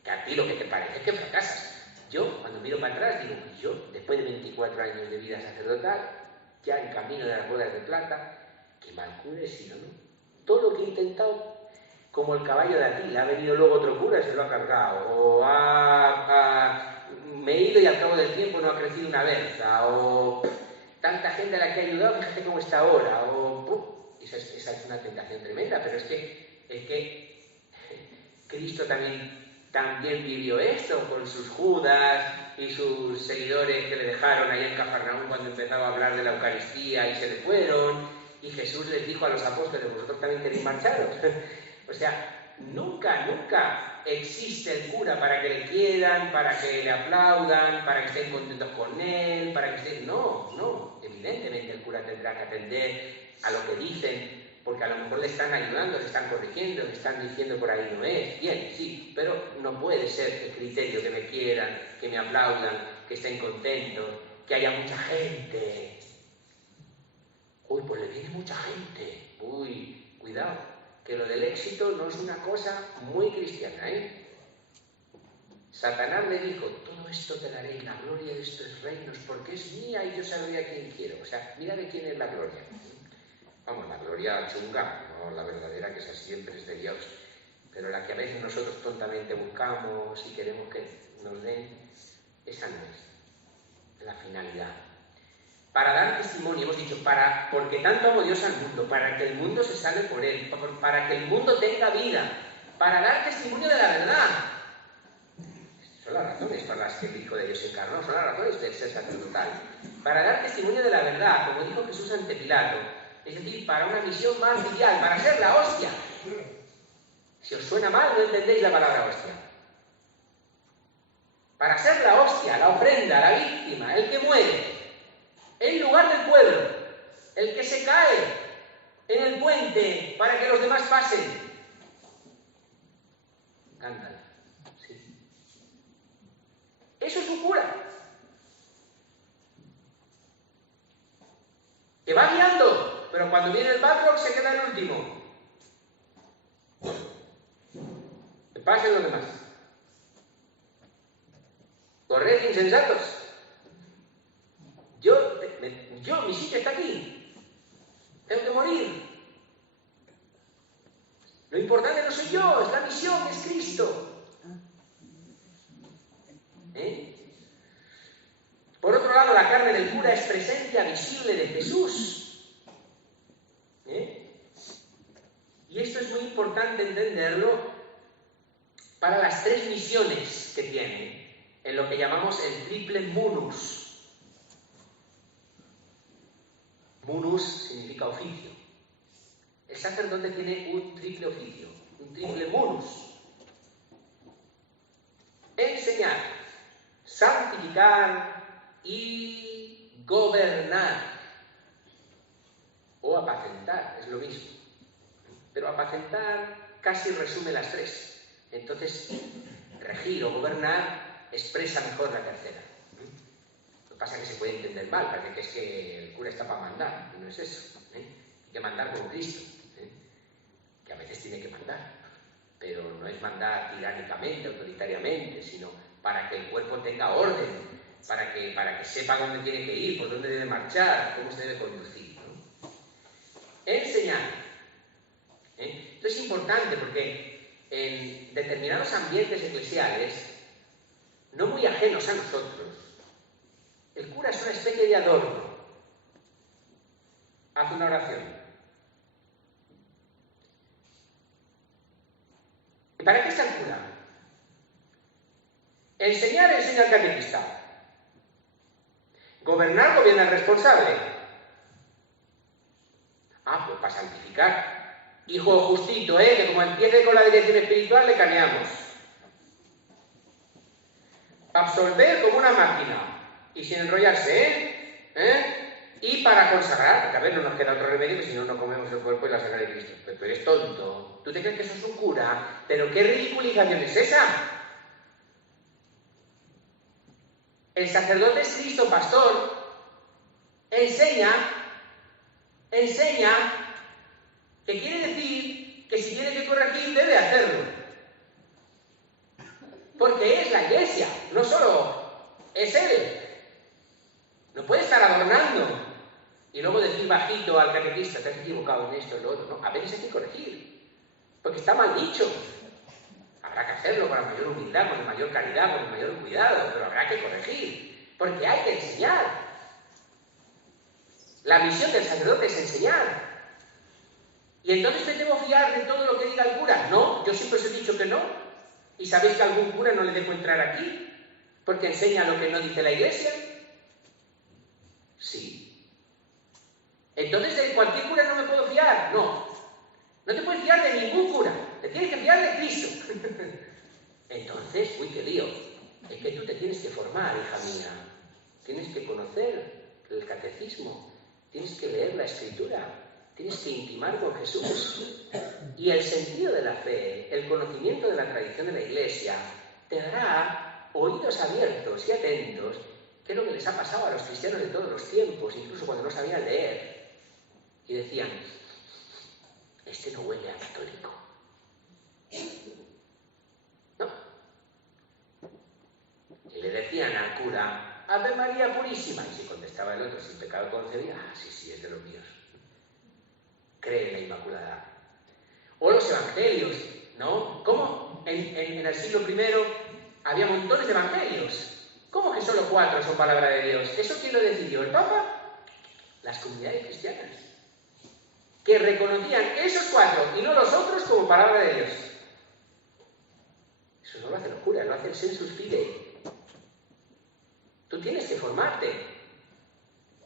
que a ti lo que te parece es que fracasas. Yo, cuando miro para atrás, digo, yo, después de 24 años de vida sacerdotal, ya en camino de las bodas de plata, qué mal cura he sido, ¿no? Todo lo que he intentado, como el caballo de Atila, ha venido luego otro cura y se lo ha cargado, o me he ido y al cabo del tiempo no ha crecido una berza, o tanta gente a la que he ayudado, fíjate cómo está ahora, o esa es una tentación tremenda, pero es que Cristo también vivió esto con sus Judas y sus seguidores que le dejaron ahí en Cafarnaúm cuando empezaba a hablar de la Eucaristía y se le fueron, y Jesús les dijo a los apóstoles, vosotros también queréis marcharos. O sea, nunca existe el cura para que le quieran, para que le aplaudan, para que estén contentos con él, para que estén... No. Evidentemente el cura tendrá que atender a lo que dicen, porque a lo mejor le están ayudando, le están corrigiendo, le están diciendo por ahí no es. Bien, sí, pero no puede ser el criterio que me quieran, que me aplaudan, que estén contentos, que haya mucha gente. Uy, pues le viene mucha gente. Uy, cuidado. Que lo del éxito no es una cosa muy cristiana, ¿eh? Satanás le dijo, todo esto te daré y la gloria de estos reinos, porque es mía y yo sabré a quién quiero. O sea, mira de quién es la gloria. Vamos, la gloria chunga, no la verdadera, que esa siempre es de Dios. Pero la que a veces nosotros tontamente buscamos y queremos que nos den, esa no es la finalidad. Para dar testimonio, hemos dicho, porque tanto amó Dios al mundo, para que el mundo se salve por él, para que el mundo tenga vida, para dar testimonio de la verdad. Son las razones por las que el Hijo de Dios se encarnó, son las razones del ser sacerdotal. Para dar testimonio de la verdad, como dijo Jesús ante Pilato, es decir, para una misión más vital, para ser la hostia. Si os suena mal, no entendéis la palabra hostia. Para ser la hostia, la ofrenda, la víctima, el que muere. En lugar del pueblo, el que se cae en el puente para que los demás pasen. Cántalo, sí. Eso es un cura. Que va guiando, pero cuando viene el backlog se queda el último. Que pasen los demás. Corred, insensatos. Mi sitio está aquí. Tengo que morir. Lo importante no soy yo, es la misión, es Cristo. Por otro lado, la carne del cura es presencia visible de Jesús. Y esto es muy importante entenderlo para las 3 misiones que tiene en lo que llamamos el triple munus. Munus significa oficio. El sacerdote tiene un triple oficio, un triple munus. Enseñar, santificar y gobernar. O apacentar, es lo mismo. Pero apacentar casi resume las 3. Entonces, regir o gobernar expresa mejor la tercera. Lo que pasa es que se puede entender mal, parece que es que el cura está para mandar. No es eso. Hay que mandar con Cristo. Que a veces tiene que mandar. Pero no es mandar tiránicamente, autoritariamente, sino para que el cuerpo tenga orden, para que sepa dónde tiene que ir, por dónde debe marchar, cómo se debe conducir. Enseñar. Esto es importante porque en determinados ambientes eclesiales, no muy ajenos a nosotros, el cura es una especie de adorno. Hace una oración. ¿Y para qué está el cura? Enseñar, enseña al catequista. Gobernar, gobierna el responsable. Pues para santificar. Hijo justito, que como empiece con la dirección espiritual le caneamos. Absolver como una máquina y sin enrollarse, y para consagrar, porque a ver, no nos queda otro remedio que si no, no comemos el cuerpo y la sangre de Cristo. Pero tú eres tonto, tú te crees que eso es un cura, pero ¿qué ridiculización es esa? El sacerdote es Cristo pastor, enseña, que quiere decir que si tiene que corregir debe hacerlo. Porque es la Iglesia, no solo es Él. No puede estar adornando y luego decir bajito al catequista, te has equivocado en esto, en lo otro. No, a veces hay que corregir, porque está mal dicho. Habrá que hacerlo con la mayor humildad, con la mayor caridad, con el mayor cuidado, pero habrá que corregir, porque hay que enseñar. La misión del sacerdote es enseñar. ¿Y entonces me debo fiar de todo lo que diga el cura? No, yo siempre os he dicho que no. ¿Y sabéis que a algún cura no le dejo entrar aquí? ¿Porque enseña lo que no dice la Iglesia? Sí. Entonces, ¿de cualquier cura no me puedo fiar? No. No te puedes fiar de ningún cura. Te tienes que fiar de Cristo. Entonces, qué lío. Es que tú te tienes que formar, hija mía. Tienes que conocer el catecismo. Tienes que leer la Escritura. Tienes que intimar con Jesús. Y el sentido de la fe, el conocimiento de la tradición de la Iglesia, te dará oídos abiertos y atentos, que es lo que les ha pasado a los cristianos de todos los tiempos, incluso cuando no sabían leer. Y decían, este no huele a católico. ¿No? Y le decían al cura, Ave María Purísima. Y si contestaba el otro sin pecado concebida, sí, es de los míos. Cree en la Inmaculada. O los evangelios, ¿no? ¿Cómo en el siglo I había montones de evangelios? ¿Cómo que solo 4 son palabra de Dios? ¿Eso quién lo decidió? ¿El Papa? Las comunidades cristianas, que reconocían esos 4 y no los otros como palabra de Dios. Eso no lo hace el cura, lo hace el sensus fidei. Tú tienes que formarte.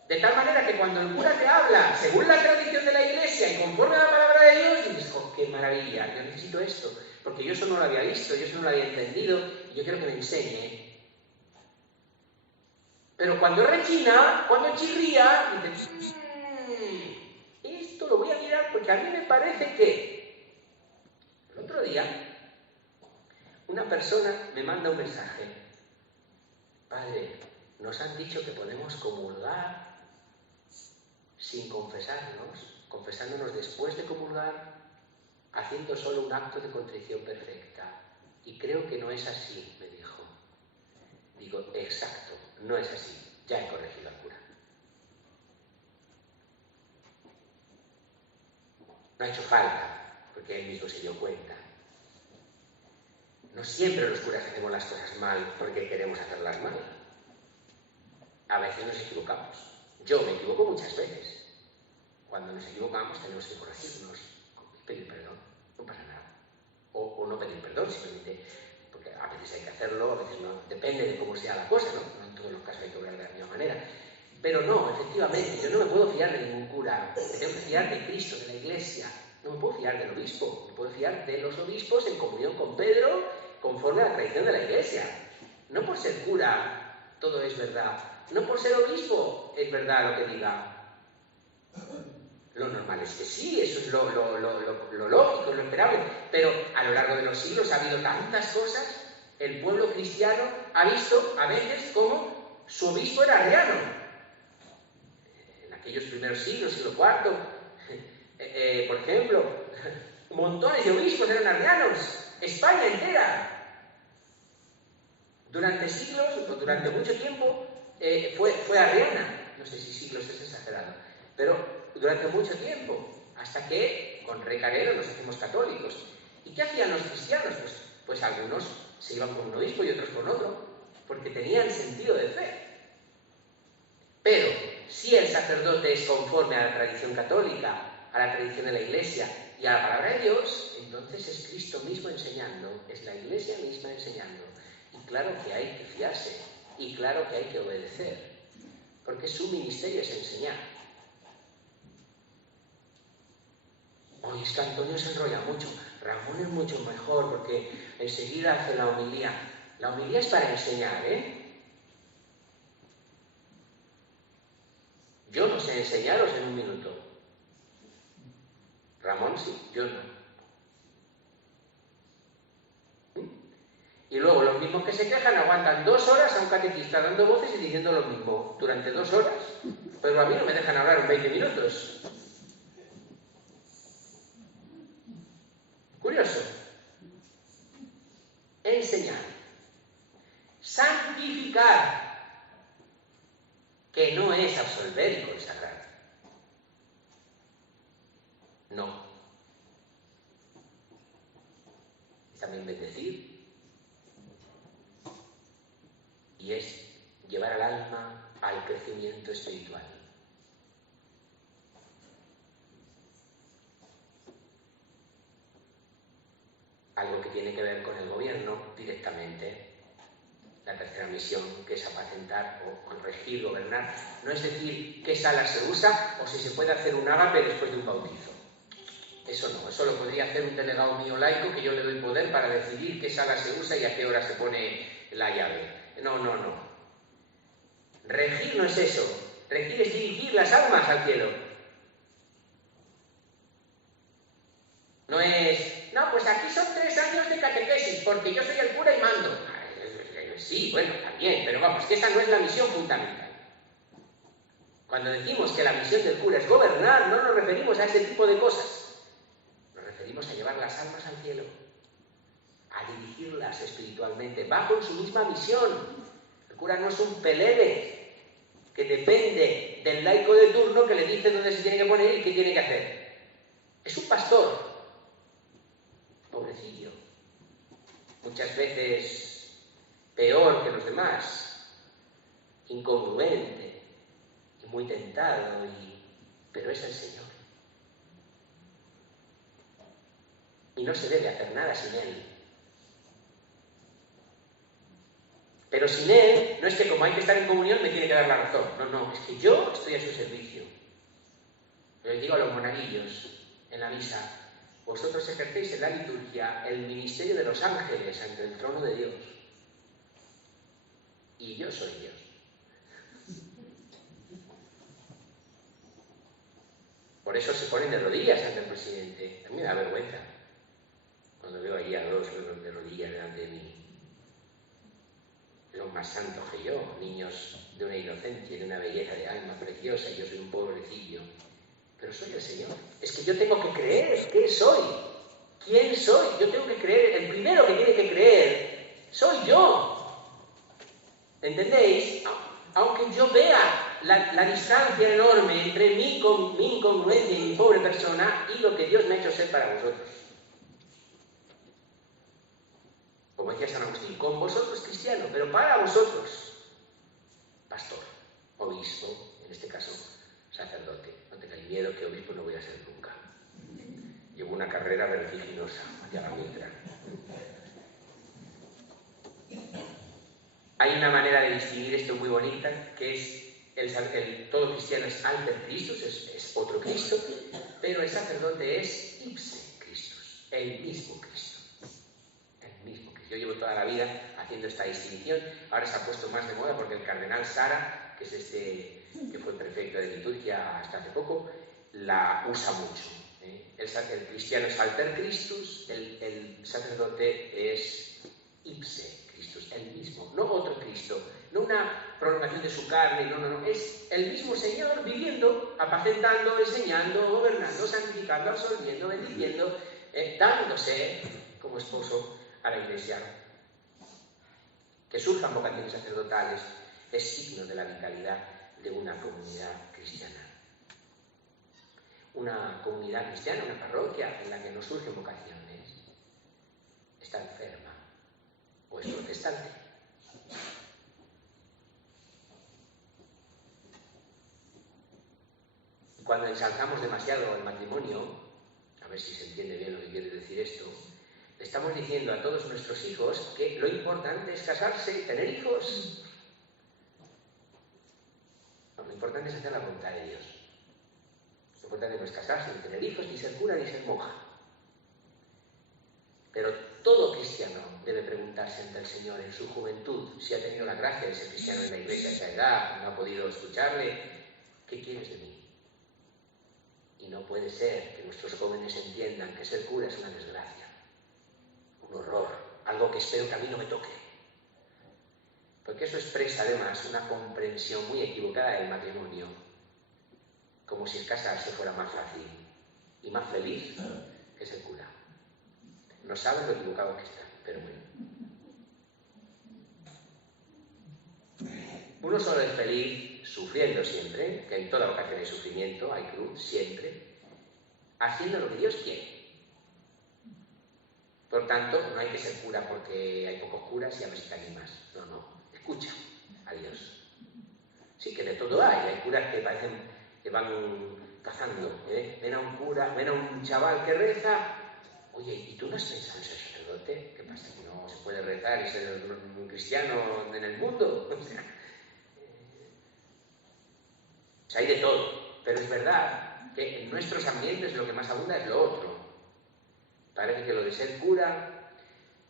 De tal manera que cuando el cura te habla según la tradición de la Iglesia y conforme a la palabra de Dios, dices, ¡oh, qué maravilla! Yo necesito esto, porque yo eso no lo había visto, yo eso no lo había entendido, y yo quiero que me enseñe. Pero cuando rechina, cuando chirría, dices, esto lo voy a mirar porque a mí me parece que... El otro día, una persona me manda un mensaje. Padre, nos han dicho que podemos comulgar sin confesándonos después de comulgar, haciendo solo un acto de contrición perfecta. Y creo que no es así, me dijo. Digo, exacto, no es así. Ya he corregido al cura. No ha hecho falta, porque él mismo se dio cuenta. No siempre los curas hacemos las cosas mal porque queremos hacerlas mal. A veces nos equivocamos. Yo me equivoco muchas veces. Cuando nos equivocamos tenemos que corregirnos, pedir perdón, no pasa nada. O o no pedir perdón, simplemente, porque a veces hay que hacerlo, a veces no, depende de cómo sea la cosa, ¿no? No en todos los casos hay que obrar de la misma manera. Pero no, efectivamente, yo no me puedo fiar de ningún cura, me tengo que fiar de Cristo, de la Iglesia, no me puedo fiar del obispo, me puedo fiar de los obispos en comunión con Pedro, conforme a la tradición de la Iglesia. No por ser cura todo es verdad, no por ser obispo es verdad lo que diga. Lo normal es que sí, eso es lo lógico, lo esperable, pero a lo largo de los siglos ha habido tantas cosas, el pueblo cristiano ha visto a veces cómo su obispo era arriano. En aquellos primeros siglos, siglo IV, por ejemplo, montones de obispos eran arrianos, España entera. Durante siglos, o durante mucho tiempo, fue arriana. No sé si siglos es exagerado, pero durante mucho tiempo, hasta que con Recarero nos hacemos católicos. ¿Y qué hacían los cristianos? Pues algunos se iban con un obispo y otros con otro, porque tenían sentido de fe. Pero si el sacerdote es conforme a la tradición católica, a la tradición de la Iglesia y a la palabra de Dios, entonces es Cristo mismo enseñando, es la Iglesia misma enseñando. Y claro que hay que fiarse, y claro que hay que obedecer, porque su ministerio es enseñar. Oye, es que Antonio se enrolla mucho, Ramón es mucho mejor porque enseguida hace la homilía. La homilía es para enseñar, ¿eh? Yo no sé enseñaros en un minuto. Ramón sí, yo no. Y luego los mismos que se quejan aguantan 2 horas a un catequista dando voces y diciendo lo mismo durante 2 horas, pero a mí no me dejan hablar en 20 minutos. Curioso. Enseñar. Santificar, que no es absolver y consagrar. No. Es también bendecir. Y es llevar al alma al crecimiento espiritual. Algo que tiene que ver con el gobierno directamente. La tercera misión, que es apacentar o regir, gobernar. No es decir qué sala se usa o si se puede hacer un ágape después de un bautizo. Eso no, eso lo podría hacer un delegado mío laico que yo le doy poder para decidir qué sala se usa y a qué hora se pone la llave. No. Regir no es eso. Regir es dirigir las almas al cielo. No es, no, pues aquí son 3 años de catequesis, porque yo soy el cura y mando. Sí, bueno, también, pero vamos, que esa no es la misión fundamental. Cuando decimos que la misión del cura es gobernar, no nos referimos a ese tipo de cosas. Nos referimos a llevar las almas al cielo, a dirigirlas espiritualmente, va con su misma misión. El cura no es un pelele que depende del laico de turno que le dice dónde se tiene que poner y qué tiene que hacer. Es un pastor, pobrecillo, muchas veces peor que los demás, incongruente y muy tentado, pero es el Señor. Y no se debe hacer nada sin Él. Pero sin Él, no es que como hay que estar en comunión me tiene que dar la razón. No, es que yo estoy a su servicio. Les digo a los monaguillos en la misa, vosotros ejercéis en la liturgia el ministerio de los ángeles ante el trono de Dios. Y yo soy Dios. Por eso se ponen de rodillas ante el presidente. A mí me da vergüenza cuando veo allí a 2 de rodillas delante de mí. Son más santos que yo, niños de una inocencia, de una belleza de alma preciosa, y yo soy un pobrecillo. Pero soy el Señor. Es que yo tengo que creer. ¿Qué soy? ¿Quién soy? Yo tengo que creer. El primero que tiene que creer soy yo. ¿Entendéis? Aunque yo vea la distancia enorme entre mi incongruencia y mi pobre persona y lo que Dios me ha hecho ser para vosotros. Como decía San Agustín, con vosotros cristiano, pero para vosotros pastor, obispo, en este caso sacerdote. No tengáis miedo que obispo no voy a ser nunca. Llevo una carrera vertiginosa hacia la mitra. Hay una manera de distinguir esto muy bonita, que es todo cristiano es alter Christus, es otro Cristo, pero el sacerdote es ipse Christus, el mismo Cristo. El mismo Cristo. Yo llevo toda la vida haciendo esta distinción, ahora se ha puesto más de moda porque el cardenal Sara, que es que fue prefecto de liturgia hasta hace poco, la usa mucho. El cristiano es alter Christus, el sacerdote es ipse Christus, el mismo, no otro Cristo, no una prolongación de su carne, no, es el mismo Señor viviendo, apacentando, enseñando, gobernando, santificando, absolviendo, bendiciendo, dándose como esposo a la Iglesia. Que surjan vocaciones sacerdotales es signo de la vitalidad de una comunidad cristiana. Una comunidad cristiana, una parroquia en la que no surgen vocaciones, está enferma o es protestante. Cuando ensalzamos demasiado el matrimonio, a ver si se entiende bien lo que quiere decir esto, le estamos diciendo a todos nuestros hijos que lo importante es casarse y tener hijos. No, lo importante es hacer la voluntad de Dios. Lo importante no es casarse, ni tener hijos, ni ser cura, ni ser monja. Pero todo cristiano debe preguntarse ante el Señor en su juventud, si ha tenido la gracia de ser cristiano en la Iglesia a esa edad, no ha podido escucharle, ¿qué quieres de mí? Y no puede ser que nuestros jóvenes entiendan que ser cura es una desgracia, un horror, algo que espero que a mí no me toque. Porque eso expresa además una comprensión muy equivocada del matrimonio, como si el casarse fuera más fácil y más feliz que ser cura. No saben lo equivocado que está, pero bueno. Uno solo es feliz sufriendo siempre, que en toda ocasión hay sufrimiento, hay cruz, siempre, haciendo lo que Dios quiere. Por tanto, no hay que ser cura porque hay pocos curas y a ver si te animas. No, escucha a Dios. Sí, que de todo hay curas que parecen que van cazando. Ven a un cura, ven a un chaval que reza. Oye, ¿y tú no has pensado en ser sacerdote? ¿Qué pasa? ¿Que no se puede rezar y ser un cristiano en el mundo? O sea, hay de todo, pero es verdad que en nuestros ambientes lo que más abunda es lo otro. Parece que lo de ser cura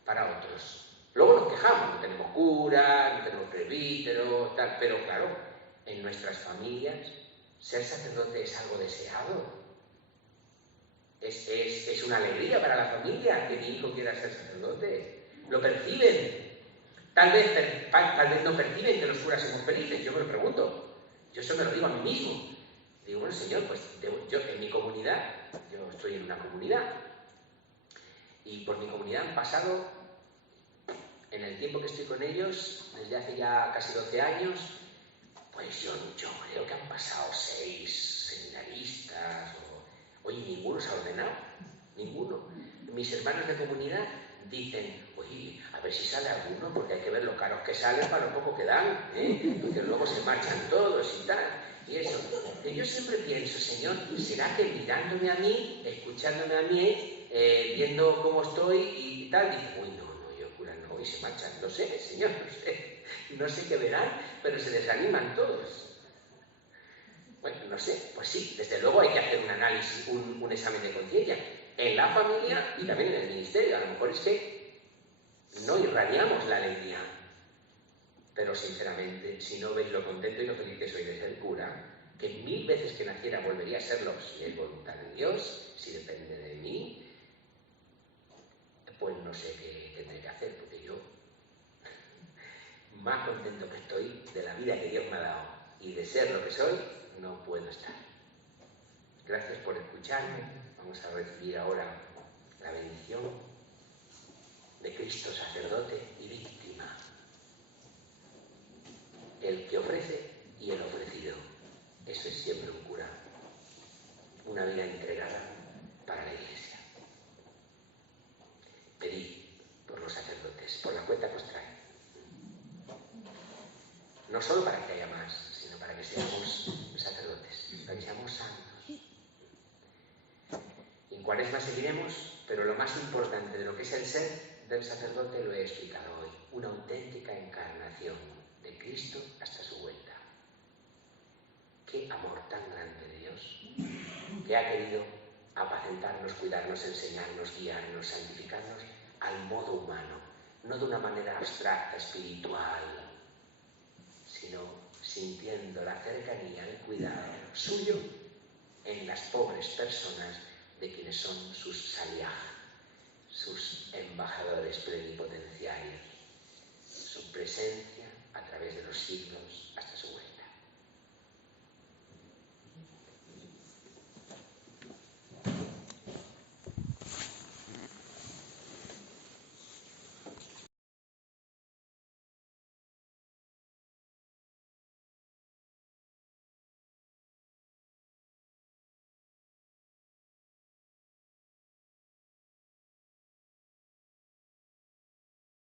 para otros. Luego nos quejamos, no tenemos cura, no tenemos presbítero, tal, pero claro, en nuestras familias ser sacerdote es algo deseado. Es una alegría para la familia que mi hijo quiera ser sacerdote. Lo perciben. Tal vez no perciben que los curas somos felices, yo me lo pregunto. Yo eso me lo digo a mí mismo. Digo, bueno, Señor, pues yo en mi comunidad, yo estoy en una comunidad, y por mi comunidad han pasado, en el tiempo que estoy con ellos, desde hace ya casi 12 años, pues yo creo que han pasado 6 seminaristas, oye, ninguno se ha ordenado, ninguno. Mis hermanos de comunidad dicen, oye, a ver si sale alguno, porque hay que ver lo caros que salen para lo poco que dan, porque luego se marchan todos y tal, y eso. Que yo siempre pienso, Señor, ¿será que mirándome a mí, escuchándome a mí, viendo cómo estoy y tal, dice, uy, no, yo cura no, y se marchan, no sé, Señor, no sé qué verán, pero se desaniman todos. Bueno, no sé, pues sí, desde luego hay que hacer un análisis, un examen de conciencia en la familia y también en el ministerio. A lo mejor es que no irradiamos la alegría, pero sinceramente, si no veis lo contento y lo feliz que soy de ser cura, que 1000 veces que naciera volvería a serlo si es voluntad de Dios, si depende de mí, pues no sé qué tendré que hacer, porque yo más contento que estoy de la vida que Dios me ha dado y de ser lo que soy, no puedo estar. Gracias por escucharme. Vamos a recibir ahora la bendición de Cristo sacerdote y víctima, el que ofrece y el ofrecido. Eso es siempre un cura, una vida entregada para la Iglesia. Pedid por los sacerdotes, por la cuenta que os traen. No solo para que haya más, sino para que seamos sacerdotes, para que seamos santos. Y en Cuaresma seguiremos, pero lo más importante de lo que es el ser del sacerdote lo he explicado hoy, una auténtica encarnación de Cristo hasta su vuelta. Qué amor tan grande de Dios, que ha querido apacentarnos, cuidarnos, enseñarnos, guiarnos, santificarnos al modo humano, no de una manera abstracta, espiritual, sino sintiendo la cercanía, el cuidado suyo en las pobres personas de quienes son sus saliaj, sus embajadores plenipotenciarios, su presencia a través de los siglos